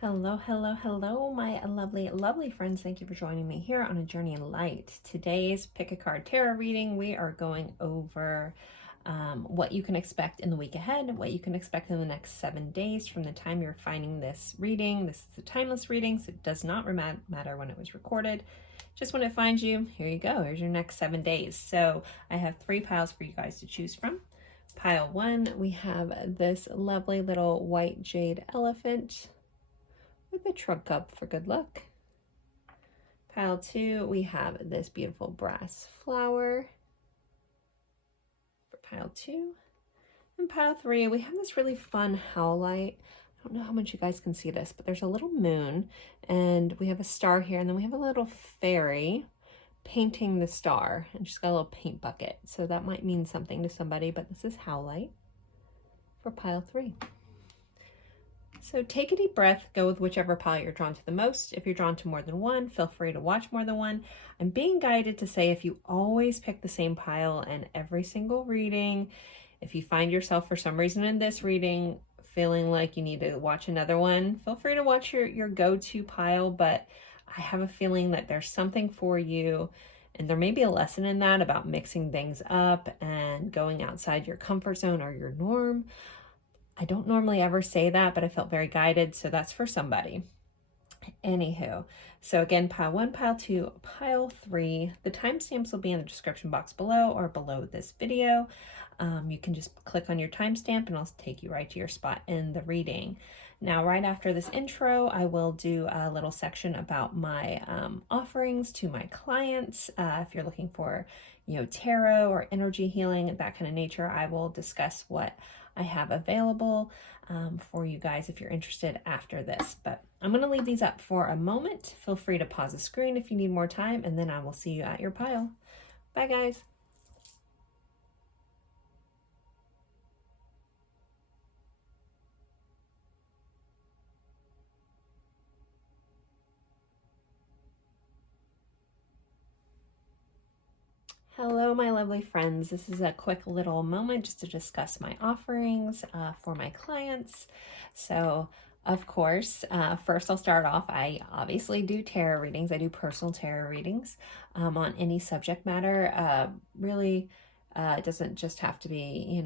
Hello, hello, hello, my lovely, lovely friends. Thank you for joining me here on A Journey in Light. Today's Pick a Card Tarot reading, we are going over what you can expect in the week ahead, what you can expect in the next 7 days from the time you're finding this reading. This is a timeless reading, so it does not matter when it was recorded. Just when it finds you, here you go. Here's your next 7 days. So I have 3 piles for you guys to choose from. Pile 1, we have this lovely little white jade elephant with a trunk cup for good luck. Pile 2, we have this beautiful brass flower for pile 2. And pile 3, we have this really fun howlite. I don't know how much you guys can see this, but there's a little moon and we have a star here, and then we have a little fairy painting the star, and she's got a little paint bucket. So that might mean something to somebody, but this is howlite for pile 3. So take a deep breath, go with whichever pile you're drawn to the most. If you're drawn to more than one, feel free to watch more than one. I'm being guided to say if you always pick the same pile in every single reading, if you find yourself for some reason in this reading feeling like you need to watch another one, feel free to watch your go-to pile, but I have a feeling that there's something for you, and there may be a lesson in that about mixing things up and going outside your comfort zone or your norm. I don't normally ever say that, but I felt very guided, so that's for somebody. Anywho, so again, pile 1, pile 2, pile 3. The timestamps will be in the description box below or below this video. You can just click on your timestamp and I'll take you right to your spot in the reading. Now, right after this intro, I will do a little section about my offerings to my clients. If you're looking for, tarot or energy healing, that kind of nature, I will discuss what I have available for you guys if you're interested after this. But I'm going to leave these up for a moment. Feel free to pause the screen if you need more time, and then I will see you at your pile. Bye, guys. Hello, my lovely friends. This is a quick little moment just to discuss my offerings for my clients. So, of course, first I'll start off. I obviously do tarot readings. I do personal tarot readings on any subject matter. Really, it doesn't just have to be,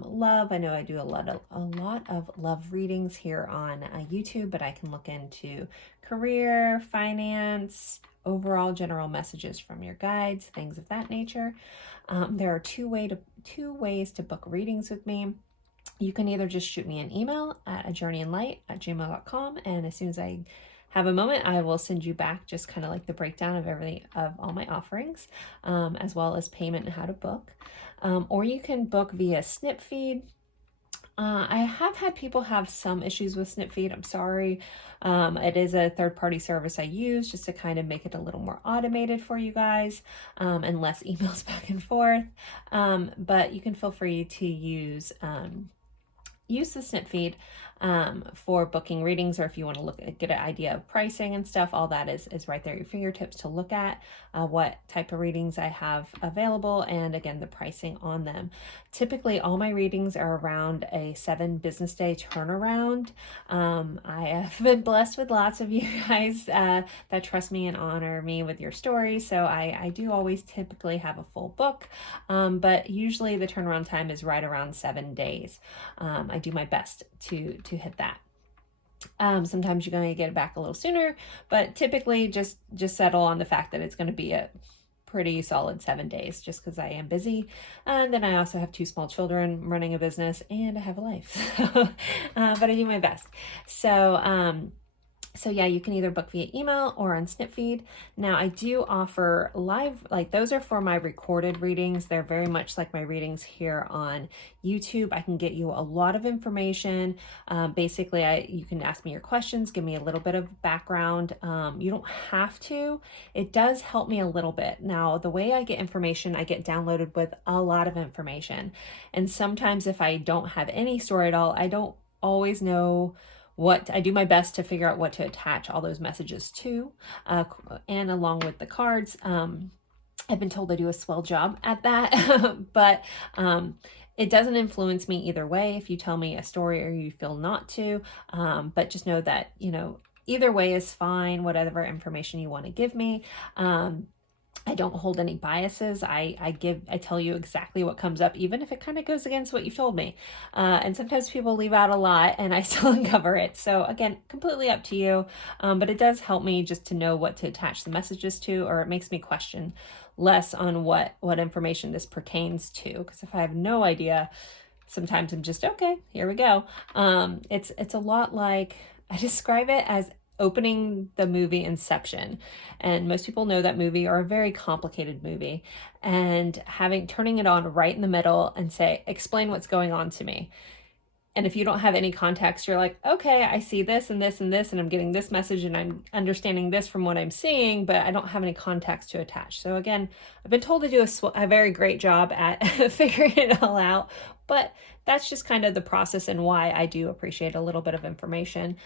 love. I know I do a lot of love readings here on YouTube, but I can look into career, finance, overall general messages from your guides, things of that nature. There are two ways to book readings with me. You can either just shoot me an email at ajourneyinlight@gmail.com, and as soon as I have a moment, I will send you back just kind of like the breakdown of everything, of all my offerings, as well as payment and how to book. Or you can book via SnipFeed. I have had people have some issues with SnipFeed. I'm sorry. It is a third-party service I use just to kind of make it a little more automated for you guys, and less emails back and forth. But you can feel free to use the SnipFeed for booking readings, or if you want to get an idea of pricing and stuff, all that is right there at your fingertips to look at what type of readings I have available, and again, the pricing on them. Typically, all my readings are around a 7 business day turnaround. I have been blessed with lots of you guys that trust me and honor me with your stories, so I do always typically have a full book, but usually the turnaround time is right around 7 days. I do my best to hit that. Sometimes you're going to get it back a little sooner, but typically just settle on the fact that it's going to be a pretty solid 7 days, just because I am busy. And then I also have 2 small children, running a business, and I have a life. But I do my best. So yeah, you can either book via email or on SnipFeed. Now, I do offer live, like those are for my recorded readings. They're very much like my readings here on YouTube. I can get you a lot of information. Basically, you can ask me your questions, give me a little bit of background. You don't have to. It does help me a little bit. Now, the way I get information, I get downloaded with a lot of information. And sometimes if I don't have any story at all, I don't always know I do my best to figure out what to attach all those messages to, and along with the cards. I've been told I do a swell job at that, but It doesn't influence me either way if you tell me a story or you feel not to, but just know that, you know, either way is fine, whatever information you want to give me. I don't hold any biases. I tell you exactly what comes up, even if it kind of goes against what you've told me. And sometimes people leave out a lot and I still uncover it. So again, completely up to you. But it does help me just to know what to attach the messages to, or it makes me question less on what information this pertains to. Because if I have no idea, sometimes I'm just, okay, here we go. It's a lot like, I describe it as opening the movie Inception. And most people know that movie, or a very complicated movie, and turning it on right in the middle and say, explain what's going on to me. And if you don't have any context, you're like, okay, I see this and this and this, and I'm getting this message and I'm understanding this from what I'm seeing, but I don't have any context to attach. So again, I've been told to do a very great job at figuring it all out, but that's just kind of the process and why I do appreciate a little bit of information.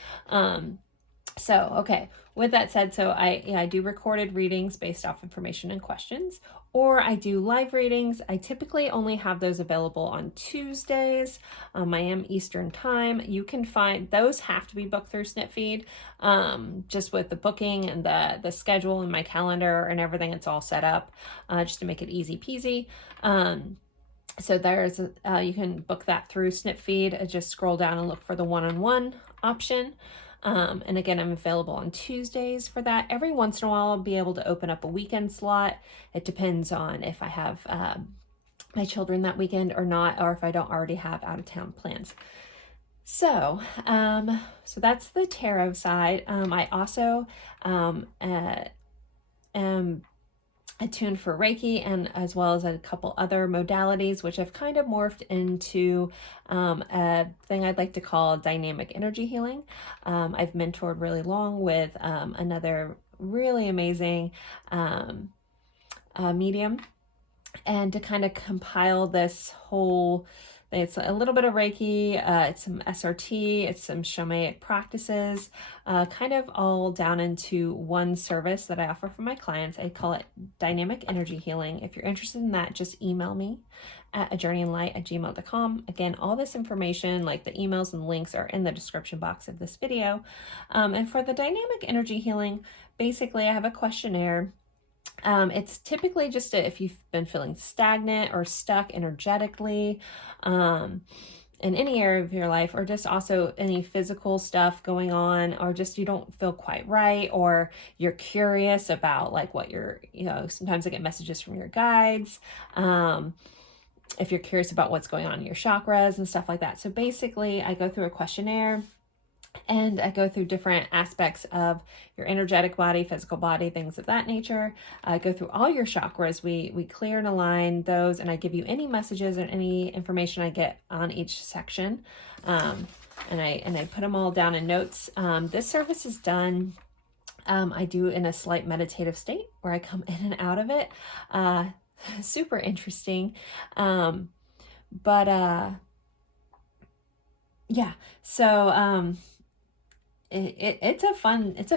So, okay, with that said, so I do recorded readings based off information and questions, or I do live readings. I typically only have those available on Tuesdays. I am Eastern time. You can find those, have to be booked through Snipfeed, just with the booking and the schedule and my calendar and everything. It's all set up just to make it easy peasy. So there's, you can book that through Snipfeed. Just scroll down and look for the one-on-one option. And again, I'm available on Tuesdays for that. Every once in a while, I'll be able to open up a weekend slot. It depends on if I have my children that weekend or not, or if I don't already have out-of-town plans. So, so that's the tarot side. I also am attuned for Reiki, and as well as a couple other modalities, which I've kind of morphed into a thing I'd like to call dynamic energy healing. I've mentored really long with another really amazing medium, and to kind of compile this whole, it's a little bit of Reiki, it's some SRT, it's some shamanic practices, kind of all down into one service that I offer for my clients. I call it Dynamic Energy Healing. If you're interested in that, just email me at ajourneyinlight@gmail.com. Again, all this information, like the emails and links, are in the description box of this video. And for the Dynamic Energy Healing, basically I have a questionnaire. It's typically just if you've been feeling stagnant or stuck energetically in any area of your life, or just also any physical stuff going on, or just you don't feel quite right, or you're curious about like what sometimes I get messages from your guides. If you're curious about what's going on in your chakras and stuff like that. So basically I go through a questionnaire, and I go through different aspects of your energetic body, physical body, things of that nature. I go through all your chakras. We clear and align those, and I give you any messages or any information I get on each section. And I put them all down in notes. This service is done, I do in a slight meditative state where I come in and out of it. Super interesting. Yeah, so it's a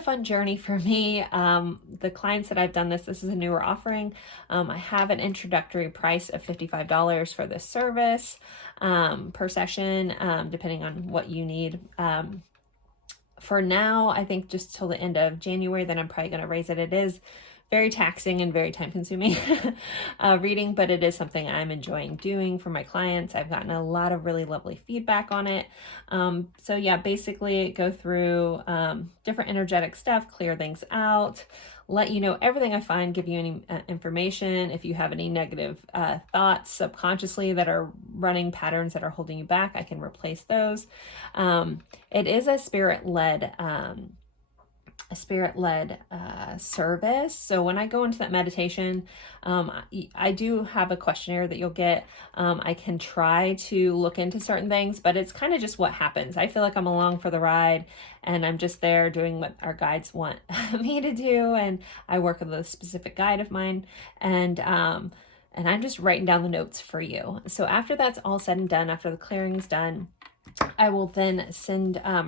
fun journey for me. The clients that I've done this is a newer offering. I have an introductory price of $55 for this service per session, depending on what you need. For now, I think just till the end of January, then I'm probably going to raise it. It is very taxing and very time consuming reading, but it is something I'm enjoying doing for my clients. I've gotten a lot of really lovely feedback on it. So yeah, basically go through different energetic stuff, clear things out, let you know everything I find, give you any information. If you have any negative thoughts subconsciously that are running patterns that are holding you back, I can replace those. It is a spirit-led service. So when I go into that meditation, I do have a questionnaire that you'll get. I can try to look into certain things, but it's kind of just what happens. I feel like I'm along for the ride, and I'm just there doing what our guides want me to do. And I work with a specific guide of mine, and I'm just writing down the notes for you. So after that's all said and done, after the clearing's done, I will then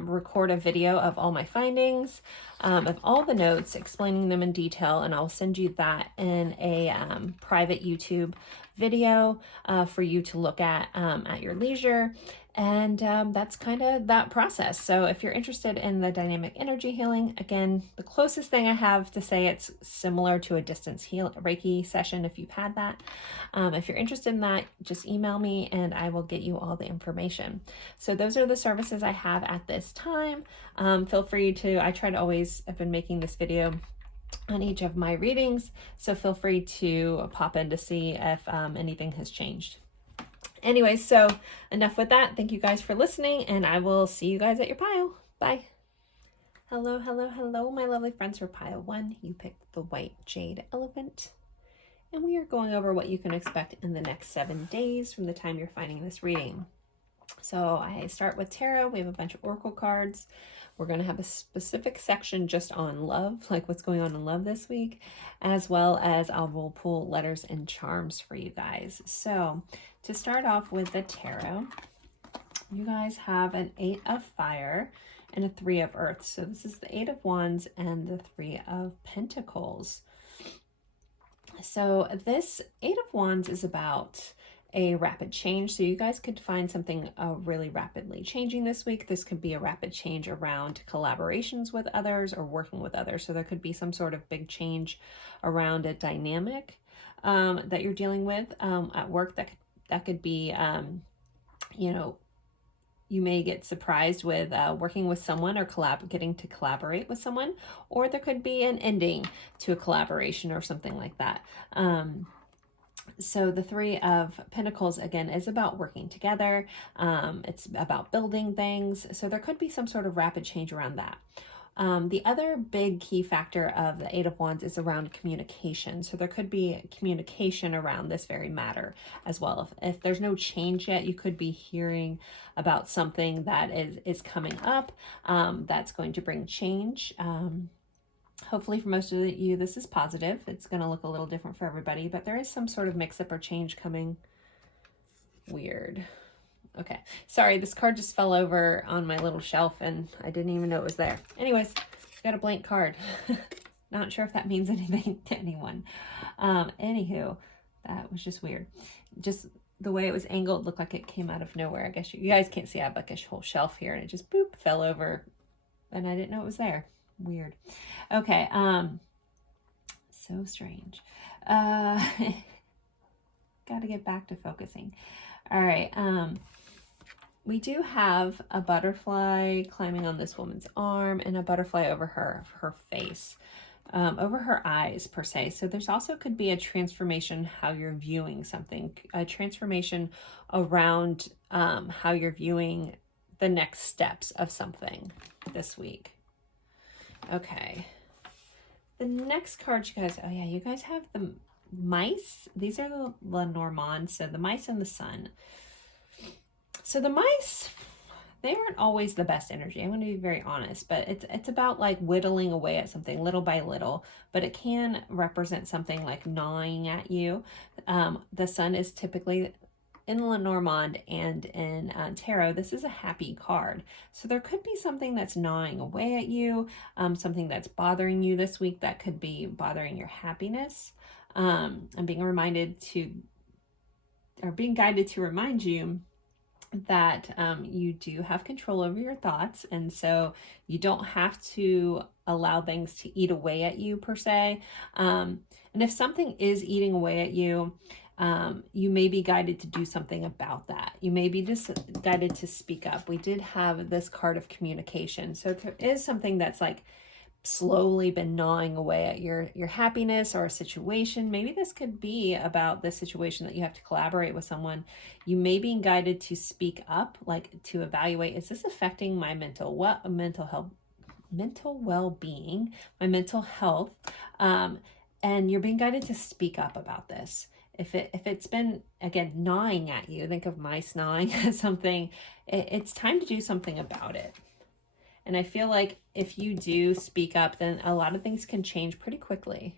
record a video of all my findings, of all the notes, explaining them in detail, and I'll send you that in a private YouTube video for you to look at your leisure. And that's kind of that process. So if you're interested in the dynamic energy healing, again, the closest thing I have to say it's similar to a distance Reiki session if you've had that. If you're interested in that, just email me and I will get you all the information. So those are the services I have at this time. Feel free to, I've been making this video on each of my readings, so feel free to pop in to see if anything has changed. Anyway, so enough with that. Thank you guys for listening, and I will see you guys at your pile. Bye. Hello, my lovely friends. For pile 1, you picked the white jade elephant, and we are going over what you can expect in the next 7 days from the time you're finding this reading. So I start with tarot. We have a bunch of oracle cards. We're going to have a specific section just on love, like what's going on in love this week, as well as I will pull letters and charms for you guys. So to start off with the tarot, you guys have an 8 of fire and a 3 of earth. So this is the 8 of wands and the 3 of pentacles. So this 8 of wands is about a rapid change. So you guys could find something really rapidly changing this week. This could be a rapid change around collaborations with others or working with others. So there could be some sort of big change around a dynamic that you're dealing with at work. That could be, you know, you may get surprised with working with someone or getting to collaborate with someone, or there could be an ending to a collaboration or something like that. So the 3 of Pentacles, again, is about working together. It's about building things. So there could be some sort of rapid change around that. The other big key factor of the 8 of Wands is around communication. So there could be communication around this very matter as well. If there's no change yet, you could be hearing about something that is coming up that's going to bring change. Hopefully for most of you, this is positive. It's going to look a little different for everybody, but there is some sort of mix-up or change coming. Weird. Okay. Sorry, this card just fell over on my little shelf, and I didn't even know it was there. Anyways, got a blank card. Not sure if that means anything to anyone. Anywho, that was just weird. Just the way it was angled looked like it came out of nowhere. I guess you guys can't see. I have like a whole shelf here, and it just boop fell over, and I didn't know it was there. Weird. Okay. So strange. Got to get back to focusing. All right. We do have a butterfly climbing on this woman's arm and a butterfly over her face, over her eyes per se. So there's also could be a transformation how you're viewing something, a transformation around how you're viewing the next steps of something this week. Okay, the next card you guys, oh yeah, you guys have the mice. These are the Lenormand, so the mice and the sun. So the mice, they aren't always the best energy. I'm going to be very honest, but it's about like whittling away at something little by little, but it can represent something like gnawing at you. The sun is typically in Lenormand and in tarot, this is a happy card. So there could be something that's gnawing away at you, something that's bothering you this week that could be bothering your happiness. I'm being guided to remind you that you do have control over your thoughts, and so you don't have to allow things to eat away at you per se. And if something is eating away at you, you may be guided to do something about that. You may be just guided to speak up. We did have this card of communication. So if there is something that's like slowly been gnawing away at your happiness or a situation, maybe this could be about the situation that you have to collaborate with someone. You may be guided to speak up, like to evaluate, is this affecting my mental well-being, my mental health? And you're being guided to speak up about this. If it's been, again, gnawing at you, think of mice gnawing at something, it's time to do something about it. And I feel like if you do speak up, then a lot of things can change pretty quickly.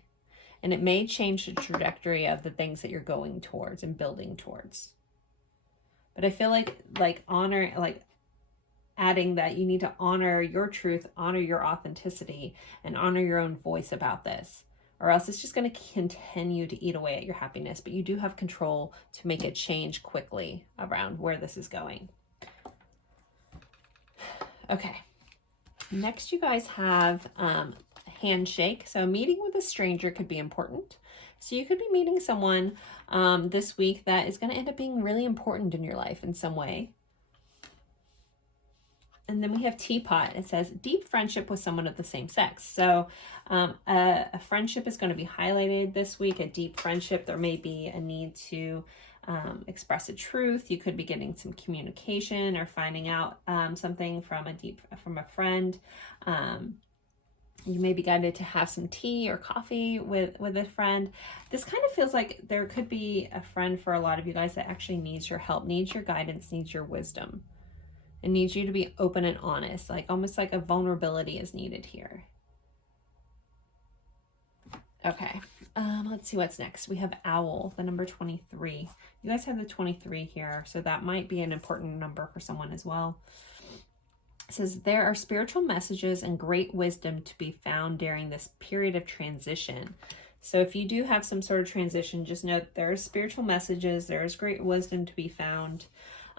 And it may change the trajectory of the things that you're going towards and building towards. But I feel like adding that you need to honor your truth, honor your authenticity, and honor your own voice about this. or else it's just going to continue to eat away at your happiness. But you do have control to make a change quickly around where this is going. Okay. Next, you guys have a handshake. So meeting with a stranger could be important. So you could be meeting someone this week that is going to end up being really important in your life in some way. And then we have teapot. It says deep friendship with someone of the same sex. So a friendship is going to be highlighted this week, a deep friendship. There may be a need to express a truth. You could be getting some communication or finding out something from a friend. You may be guided to have some tea or coffee with a friend. This kind of feels like there could be a friend for a lot of you guys that actually needs your help, needs your guidance, needs your wisdom, and needs you to be open and honest, like almost like a vulnerability is needed here. Okay, let's see what's next. We have owl, the number 23. You guys have the 23 here, so that might be an important number for someone as well. It says, there are spiritual messages and great wisdom to be found during this period of transition. So if you do have some sort of transition, just know that there's spiritual messages, there's great wisdom to be found.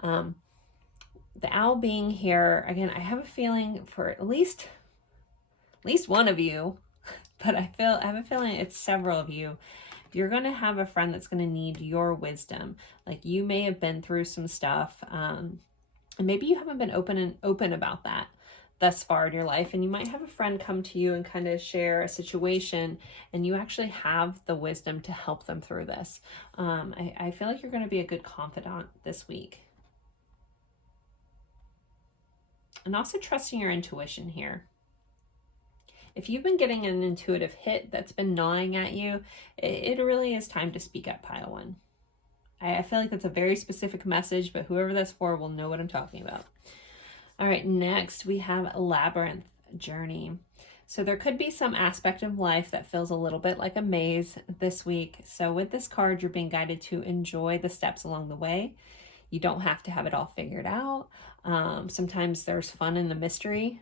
The owl being here, again, I have a feeling for at least one of you, but I have a feeling it's several of you. You're going to have a friend that's going to need your wisdom. Like you may have been through some stuff, and maybe you haven't been open about that thus far in your life. And you might have a friend come to you and kind of share a situation, and you actually have the wisdom to help them through this. I feel like you're going to be a good confidant this week. And also trusting your intuition here. If you've been getting an intuitive hit that's been gnawing at you, it really is time to speak up, pile one. I feel like that's a very specific message, but whoever that's for will know what I'm talking about. All right, next we have labyrinth journey. So there could be some aspect of life that feels a little bit like a maze this week. So with this card, you're being guided to enjoy the steps along the way. You don't have to have it all figured out. Sometimes there's fun in the mystery.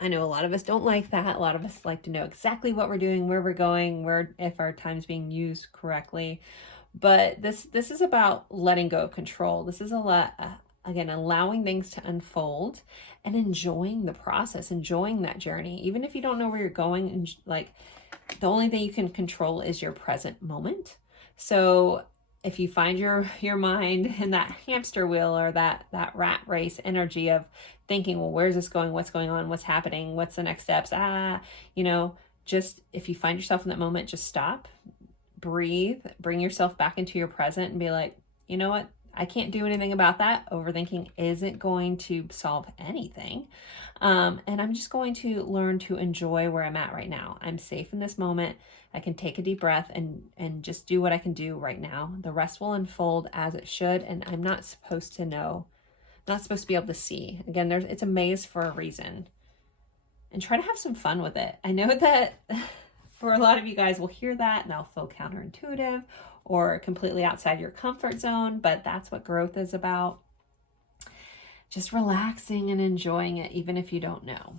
I know a lot of us don't like that. A lot of us like to know exactly what we're doing, where we're going, if our time's being used correctly. But this is about letting go of control. This is again, allowing things to unfold and enjoying the process, enjoying that journey. Even if you don't know where you're going, and like the only thing you can control is your present moment. So if you find your mind in that hamster wheel or that rat race energy of thinking, well, where's this going? What's going on? What's happening? What's the next steps? Just if you find yourself in that moment, just stop, breathe, bring yourself back into your present and be like, you know what? I can't do anything about that. Overthinking isn't going to solve anything. And I'm just going to learn to enjoy where I'm at right now. I'm safe in this moment. I can take a deep breath and just do what I can do right now. The rest will unfold as it should. And I'm not supposed to know, not supposed to be able to see. Again, it's a maze for a reason. And try to have some fun with it. I know that for a lot of you guys will hear that and they'll feel counterintuitive or completely outside your comfort zone, but that's what growth is about. Just relaxing and enjoying it, even if you don't know.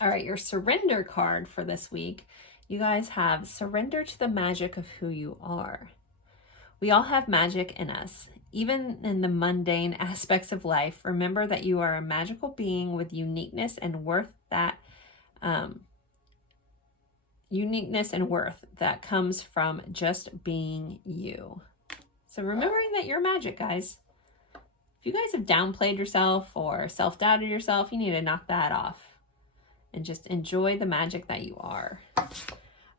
All right, your surrender card for this week. You guys have surrender to the magic of who you are. We all have magic in us. Even in the mundane aspects of life, remember that you are a magical being with uniqueness and worth that comes from just being you. So remembering that you're magic, guys. If you guys have downplayed yourself or self-doubted yourself, you need to knock that off and just enjoy the magic that you are.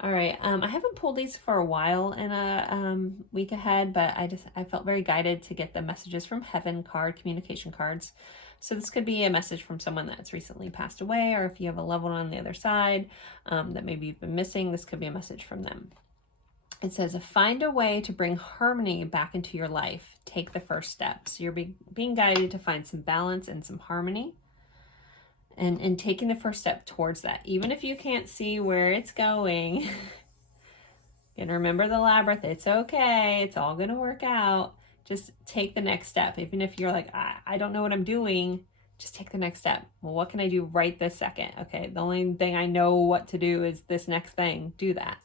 All right, I haven't pulled these for a while in a week ahead, but I felt very guided to get the messages from heaven card, communication cards. So this could be a message from someone that's recently passed away, or if you have a loved one on the other side that maybe you've been missing, this could be a message from them. It says, find a way to bring harmony back into your life. Take the first steps. You're being guided to find some balance and some harmony. And taking the first step towards that, even if you can't see where it's going. And remember the labyrinth, it's okay. It's all going to work out. Just take the next step. Even if you're like, I don't know what I'm doing, just take the next step. Well, what can I do right this second? Okay, the only thing I know what to do is this next thing. Do that.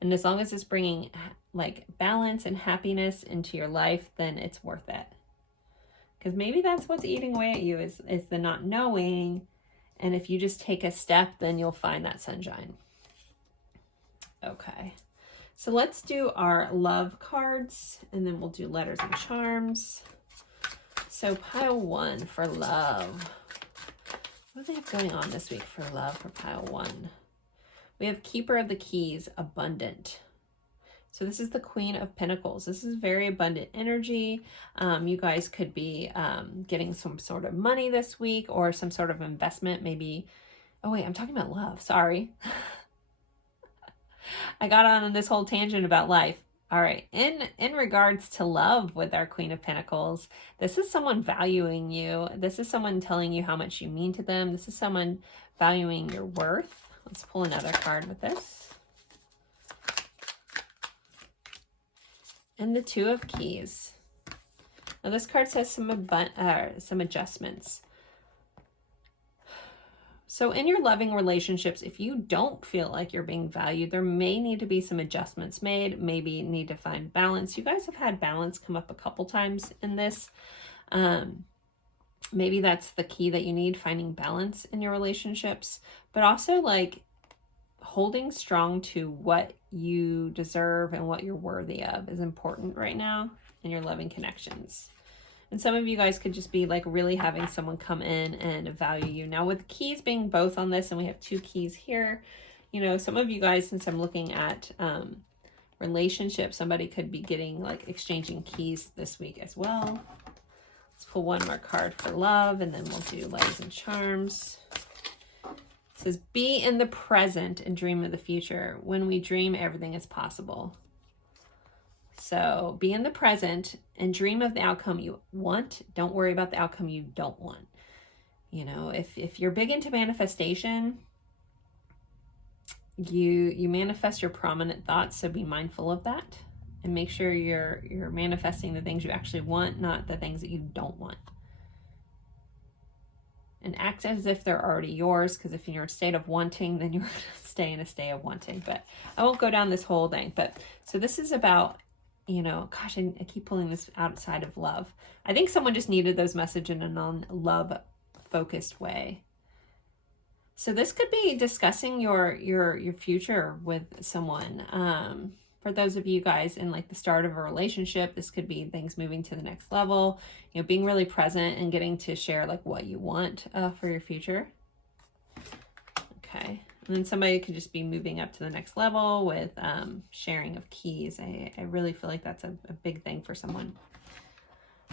And as long as it's bringing like balance and happiness into your life, then it's worth it. Because maybe that's what's eating away at you is the not knowing. And if you just take a step, then you'll find that sunshine. Okay. So let's do our love cards, and then we'll do letters and charms. So pile 1 for love. What do they have going on this week for love for pile 1? We have Keeper of the Keys, abundant. So this is the Queen of Pentacles. This is very abundant energy. You guys could be getting some sort of money this week or some sort of investment. Maybe, oh wait, I'm talking about love. Sorry. I got on this whole tangent about life. All right. In regards to love with our Queen of Pentacles, this is someone valuing you. This is someone telling you how much you mean to them. This is someone valuing your worth. Let's pull another card with this. And the Two of Keys. Now this card says some adjustments. So in your loving relationships, if you don't feel like you're being valued, there may need to be some adjustments made, maybe need to find balance. You guys have had balance come up a couple times in this. Maybe that's the key that you need, finding balance in your relationships, but also like holding strong to what you deserve and what you're worthy of is important right now in your loving connections. And some of you guys could just be like really having someone come in and value you. Now with keys being both on this, and we have 2 keys here, you know, some of you guys, since I'm looking at relationships, somebody could be getting like exchanging keys this week as well. Let's pull one more card for love, and then we'll do letters and charms. It says, be in the present and dream of the future. When we dream, everything is possible. So be in the present and dream of the outcome you want. Don't worry about the outcome you don't want. You know, if you're big into manifestation, you manifest your prominent thoughts. So be mindful of that and make sure you're manifesting the things you actually want, not the things that you don't want. And act as if they're already yours, because if you're in a state of wanting, then you're going to stay in a state of wanting. But I won't go down this whole thing. But so this is about, you know, gosh, I keep pulling this outside of love. I think someone just needed those messages in a non-love focused way. So this could be discussing your future with someone. For those of you guys in like the start of a relationship, this could be things moving to the next level, you know, being really present and getting to share like what you want for your future. Okay. And then somebody could just be moving up to the next level with sharing of keys. I really feel like that's a big thing for someone.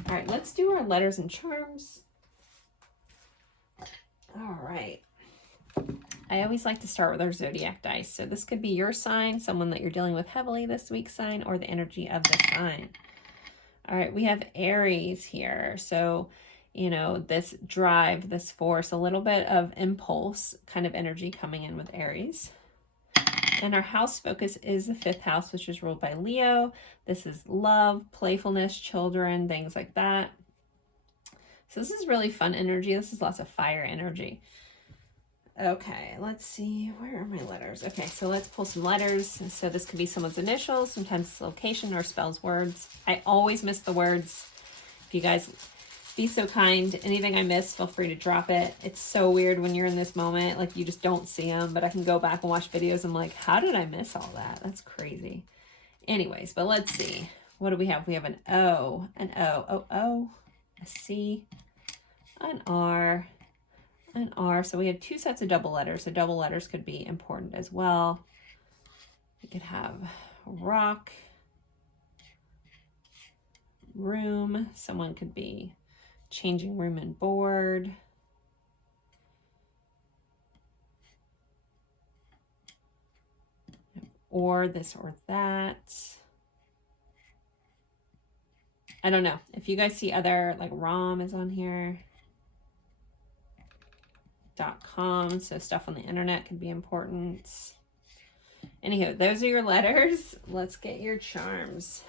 All right, let's do our letters and charms. All right. I always like to start with our zodiac dice. So this could be your sign, someone that you're dealing with heavily this week sign, or the energy of the sign. All right, we have Aries here. So, you know, this drive, this force, a little bit of impulse kind of energy coming in with Aries. And our house focus is the 5th house, which is ruled by Leo. This is love, playfulness, children, things like that. So this is really fun energy. This is lots of fire energy. Okay, let's see. Where are my letters? Okay, so let's pull some letters. So this could be someone's initials. Sometimes it's location or spells words. I always miss the words. If you guys be so kind, anything I miss, feel free to drop it. It's so weird when you're in this moment, like you just don't see them, but I can go back and watch videos. I'm like, how did I miss all that? That's crazy. Anyways, but let's see. What do we have? We have an O, a C, an R, an R. So we have 2 sets of double letters. So double letters could be important as well. We could have rock, room. Someone could be changing room and board. Or this or that. I don't know. If you guys see other, like ROM is on here. .com, so stuff on the internet could be important. Anywho, those are your letters. Let's get your charms.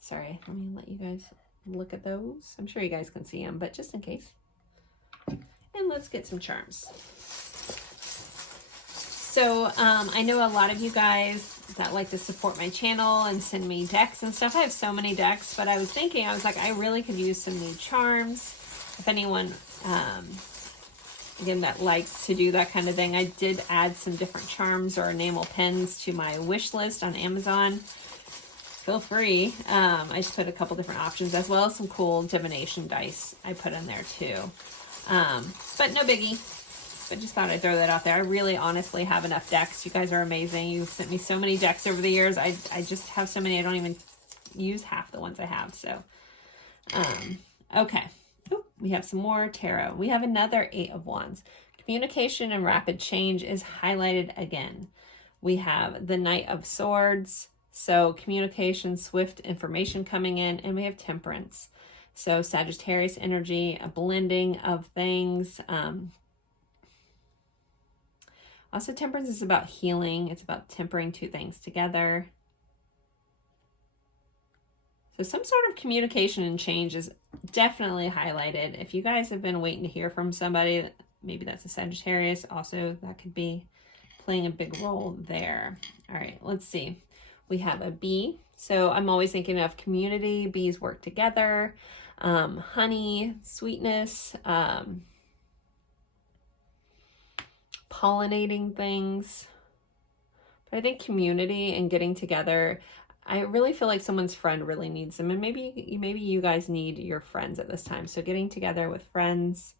Sorry, let me let you guys look at those. I'm sure you guys can see them, but just in case. And let's get some charms. So I know a lot of you guys that like to support my channel and send me decks and stuff. I have so many decks, but I was thinking, I was like, I really could use some new charms. If anyone, again, that likes to do that kind of thing. I did add some different charms or enamel pins to my wish list on Amazon. Feel free. I just put a couple different options, as well as some cool divination dice I put in there too. But no biggie. But just thought I'd throw that out there. I really honestly have enough decks. You guys are amazing. You've sent me so many decks over the years. I just have so many. I don't even use half the ones I have. So, okay. Ooh, we have some more tarot. We have another 8 of Wands. Communication and rapid change is highlighted again. We have the Knight of Swords. So communication, swift information coming in. And we have Temperance. So Sagittarius energy, a blending of things. Also, Temperance is about healing. It's about tempering 2 things together. So some sort of communication and change is definitely highlighted. If you guys have been waiting to hear from somebody, maybe that's a Sagittarius. Also, that could be playing a big role there. All right, let's see. We have a bee. So I'm always thinking of community. Bees work together. Honey, sweetness, pollinating things. But I think community and getting together, I really feel like someone's friend really needs them. And maybe you guys need your friends at this time. So getting together with friends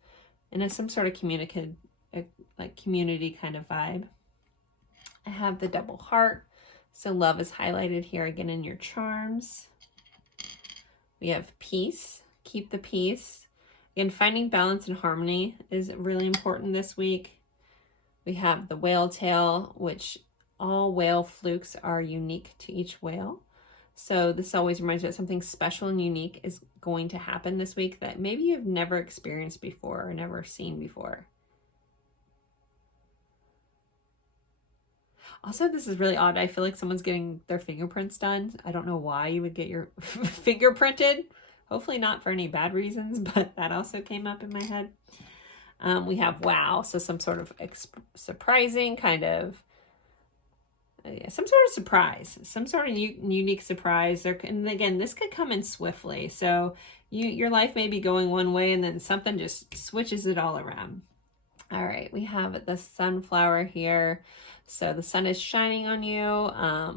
in some sort of community kind of vibe. I have the double heart. So love is highlighted here again in your charms. We have peace. Keep the peace. Again, finding balance and harmony is really important this week. We have the whale tail, which all whale flukes are unique to each whale. So this always reminds me that something special and unique is going to happen this week that maybe you've never experienced before or never seen before. Also, this is really odd. I feel like someone's getting their fingerprints done. I don't know why you would get your fingerprinted. Hopefully not for any bad reasons, but that also came up in my head. We have wow. So some sort of surprising kind of, some sort of surprise, some sort of unique surprise. And again, this could come in swiftly. So your life may be going one way and then something just switches it all around. All right, we have the sunflower here. So the sun is shining on you.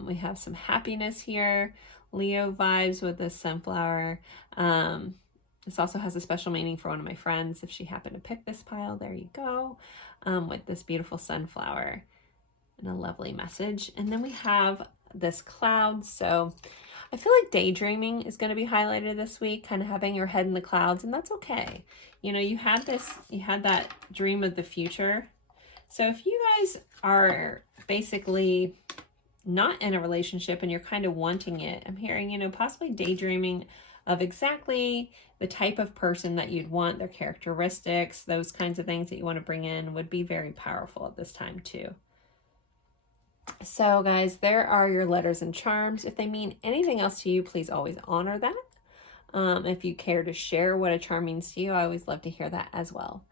We have some happiness here. Leo vibes with this sunflower. This also has a special meaning for one of my friends. If she happened to pick this pile, there you go. With this beautiful sunflower and a lovely message. And then we have this cloud. So I feel like daydreaming is going to be highlighted this week, kind of having your head in the clouds, and that's okay. You know, you had that dream of the future. So if you guys are basically not in a relationship and you're kind of wanting it, I'm hearing, you know, possibly daydreaming of exactly the type of person that you'd want, their characteristics, those kinds of things that you want to bring in would be very powerful at this time too. So guys, there are your letters and charms. If they mean anything else to you, please always honor that. If you care to share what a charm means to you, I always love to hear that as well.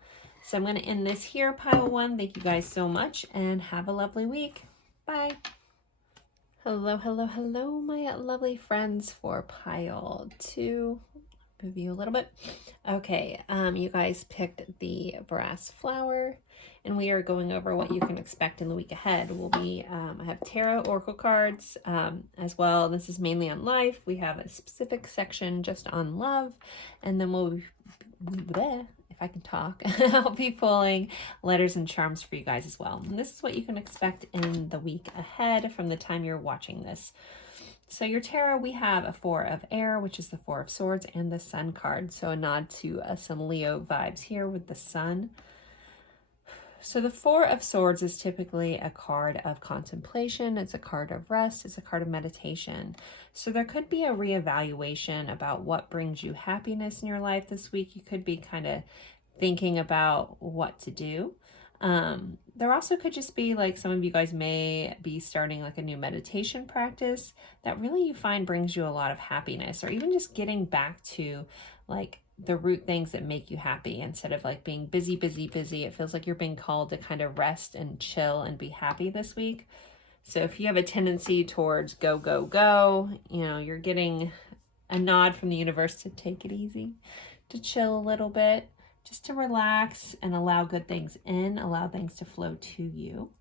So I'm going to end this here, pile 1. Thank you guys so much and have a lovely week. Bye. Hello, hello, hello, my lovely friends for pile 2. Move you a little bit. Okay, you guys picked the brass flower, and we are going over what you can expect in the week ahead. I have tarot oracle cards as well. This is mainly on life. We have a specific section just on love, and then if I can talk, I'll be pulling letters and charms for you guys as well. And this is what you can expect in the week ahead from the time you're watching this. So your tarot, we have a 4 of air, which is the 4 of swords, and the sun card. So a nod to some Leo vibes here with the sun. So the 4 of swords is typically a card of contemplation. It's a card of rest. It's a card of meditation. So there could be a reevaluation about what brings you happiness in your life this week. You could be kind of thinking about what to do. There also could just be like some of you guys may be starting like a new meditation practice that really you find brings you a lot of happiness, or even just getting back to like the root things that make you happy instead of like being busy. It feels like you're being called to kind of rest and chill and be happy this week. So if you have a tendency towards go, go, go, you know, you're getting a nod from the universe to take it easy, to chill a little bit, just to relax and allow good things in, allow things to flow to you.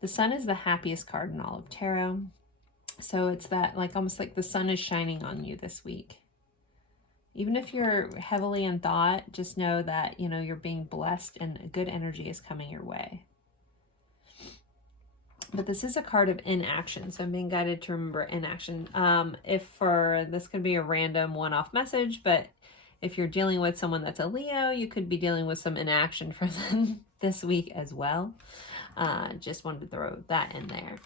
The sun is the happiest card in all of tarot. So it's that, like, almost like the sun is shining on you this week. Even if you're heavily in thought, just know that, you know, you're being blessed and good energy is coming your way. But this is a card of inaction, so I'm being guided to remember inaction. This could be a random one-off message, but if you're dealing with someone that's a Leo, you could be dealing with some inaction for them this week as well. Just wanted to throw that in there.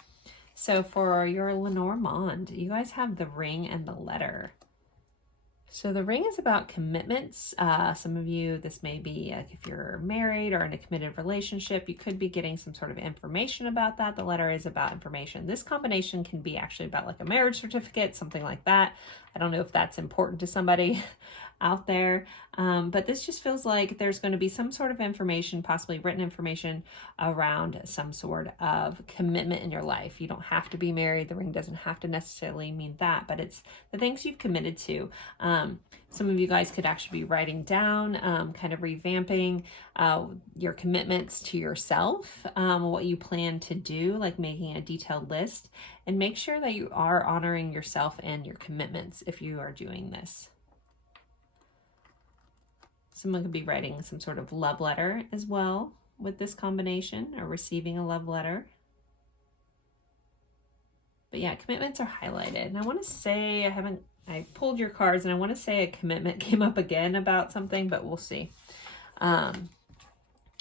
So for your Lenormand, you guys have the ring and the letter. So the ring is about commitments. Some of you, this may be like if you're married or in a committed relationship, you could be getting some sort of information about that. The letter is about information. This combination can be actually about like a marriage certificate, something like that. I don't know if that's important to somebody out there, but this just feels like there's going to be some sort of information, possibly written information around some sort of commitment in your life. You don't have to be married. The ring doesn't have to necessarily mean that, but it's the things you've committed to. Some of you guys could actually be writing down, kind of revamping your commitments to yourself, what you plan to do, like making a detailed list, and make sure that you are honoring yourself and your commitments if you are doing this. Someone could be writing some sort of love letter as well with this combination, or receiving a love letter. But yeah, commitments are highlighted. And I want to say, I pulled your cards and I want to say a commitment came up again about something, but we'll see. I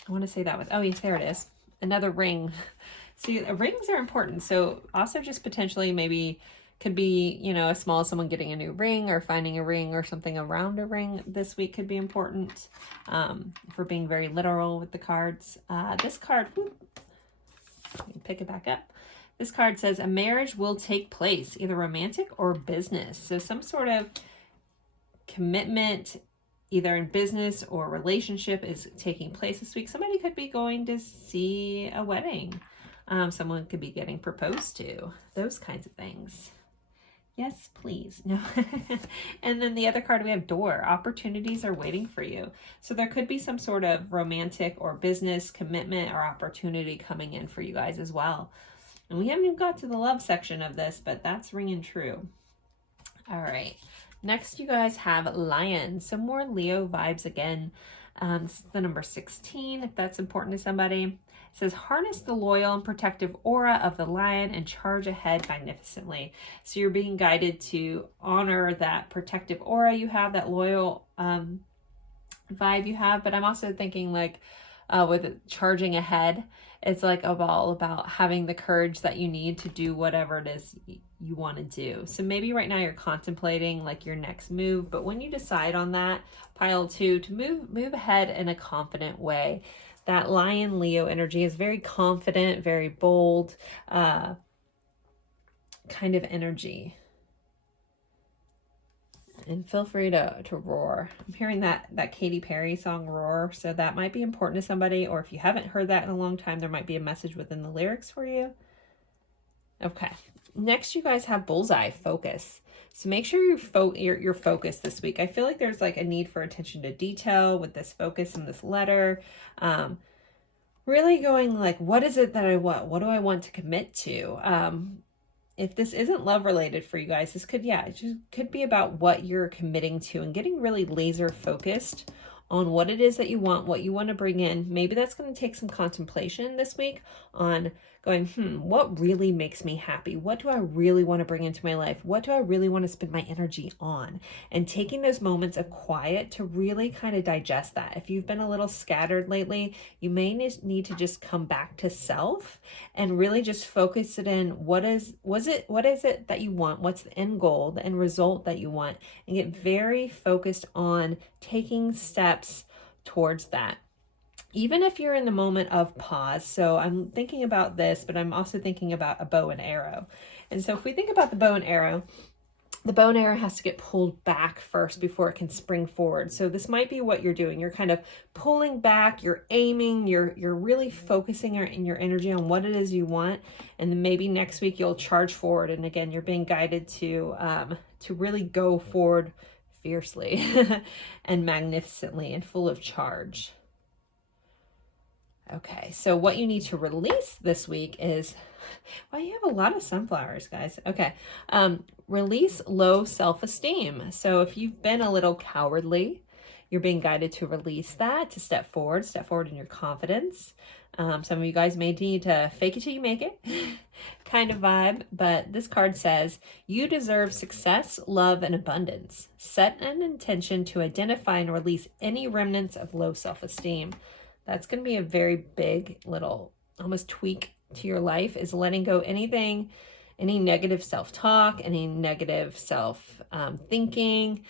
want to say that oh yes, there it is. Another ring. See, rings are important. So also just potentially maybe could be, you know, as small as someone getting a new ring or finding a ring or something around a ring this week could be important, for being very literal with the cards. This card, let me pick it back up. This card says a marriage will take place, either romantic or business. So some sort of commitment, either in business or relationship, is taking place this week. Somebody could be going to see a wedding. Someone could be getting proposed to, those kinds of things. Yes, please. No. And then the other card, we have door. Opportunities are waiting for you. So there could be some sort of romantic or business commitment or opportunity coming in for you guys as well. And we haven't even got to the love section of this, but that's ringing true. All right. Next, you guys have Lion. Some more Leo vibes again. This is the number 16, if that's important to somebody. It says, harness the loyal and protective aura of the lion and charge ahead magnificently. So you're being guided to honor that protective aura you have, that loyal vibe you have. But I'm also thinking like with charging ahead, it's like all about having the courage that you need to do whatever it is you want to do. So maybe right now you're contemplating like your next move, but when you decide on that, pile 2, to move ahead in a confident way. That Lion Leo energy is very confident, very bold, kind of energy. And feel free to roar. I'm hearing that Katy Perry song, Roar, so that might be important to somebody, or if you haven't heard that in a long time, there might be a message within the lyrics for you. Okay, next you guys have Bullseye, focus. So make sure you're focused this week. I feel like there's like a need for attention to detail with this focus in this letter. Really going like, what is it that I want? What do I want to commit to? If this isn't love related for you guys, this could, it just could be about what you're committing to and getting really laser focused on what it is that you want, what you want to bring in. Maybe that's going to take some contemplation this week on going, what really makes me happy? What do I really want to bring into my life? What do I really want to spend my energy on? And taking those moments of quiet to really kind of digest that. If you've been a little scattered lately, you may need to just come back to self and really just focus it in. What is it that you want? What's the end goal, the end result that you want? And get very focused on taking steps towards that. Even if you're in the moment of pause. So I'm thinking about this, but I'm also thinking about a bow and arrow. And so if we think about the bow and arrow, the bow and arrow has to get pulled back first before it can spring forward. So this might be what you're doing. You're kind of pulling back, you're aiming, you're really focusing your energy on what it is you want. And then maybe next week you'll charge forward. And again, you're being guided to really go forward fiercely and magnificently and full of charge. Okay, so what you need to release this week is, wow, you have a lot of sunflowers, guys. Okay, release low self-esteem. So if you've been a little cowardly, you're being guided to release that, to step forward in your confidence. Some of you guys may need to fake it till you make it kind of vibe, but this card says, you deserve success, love, and abundance. Set an intention to identify and release any remnants of low self-esteem. That's going to be a very big little almost tweak to your life, is letting go anything, any negative self-talk, any negative self-thinking,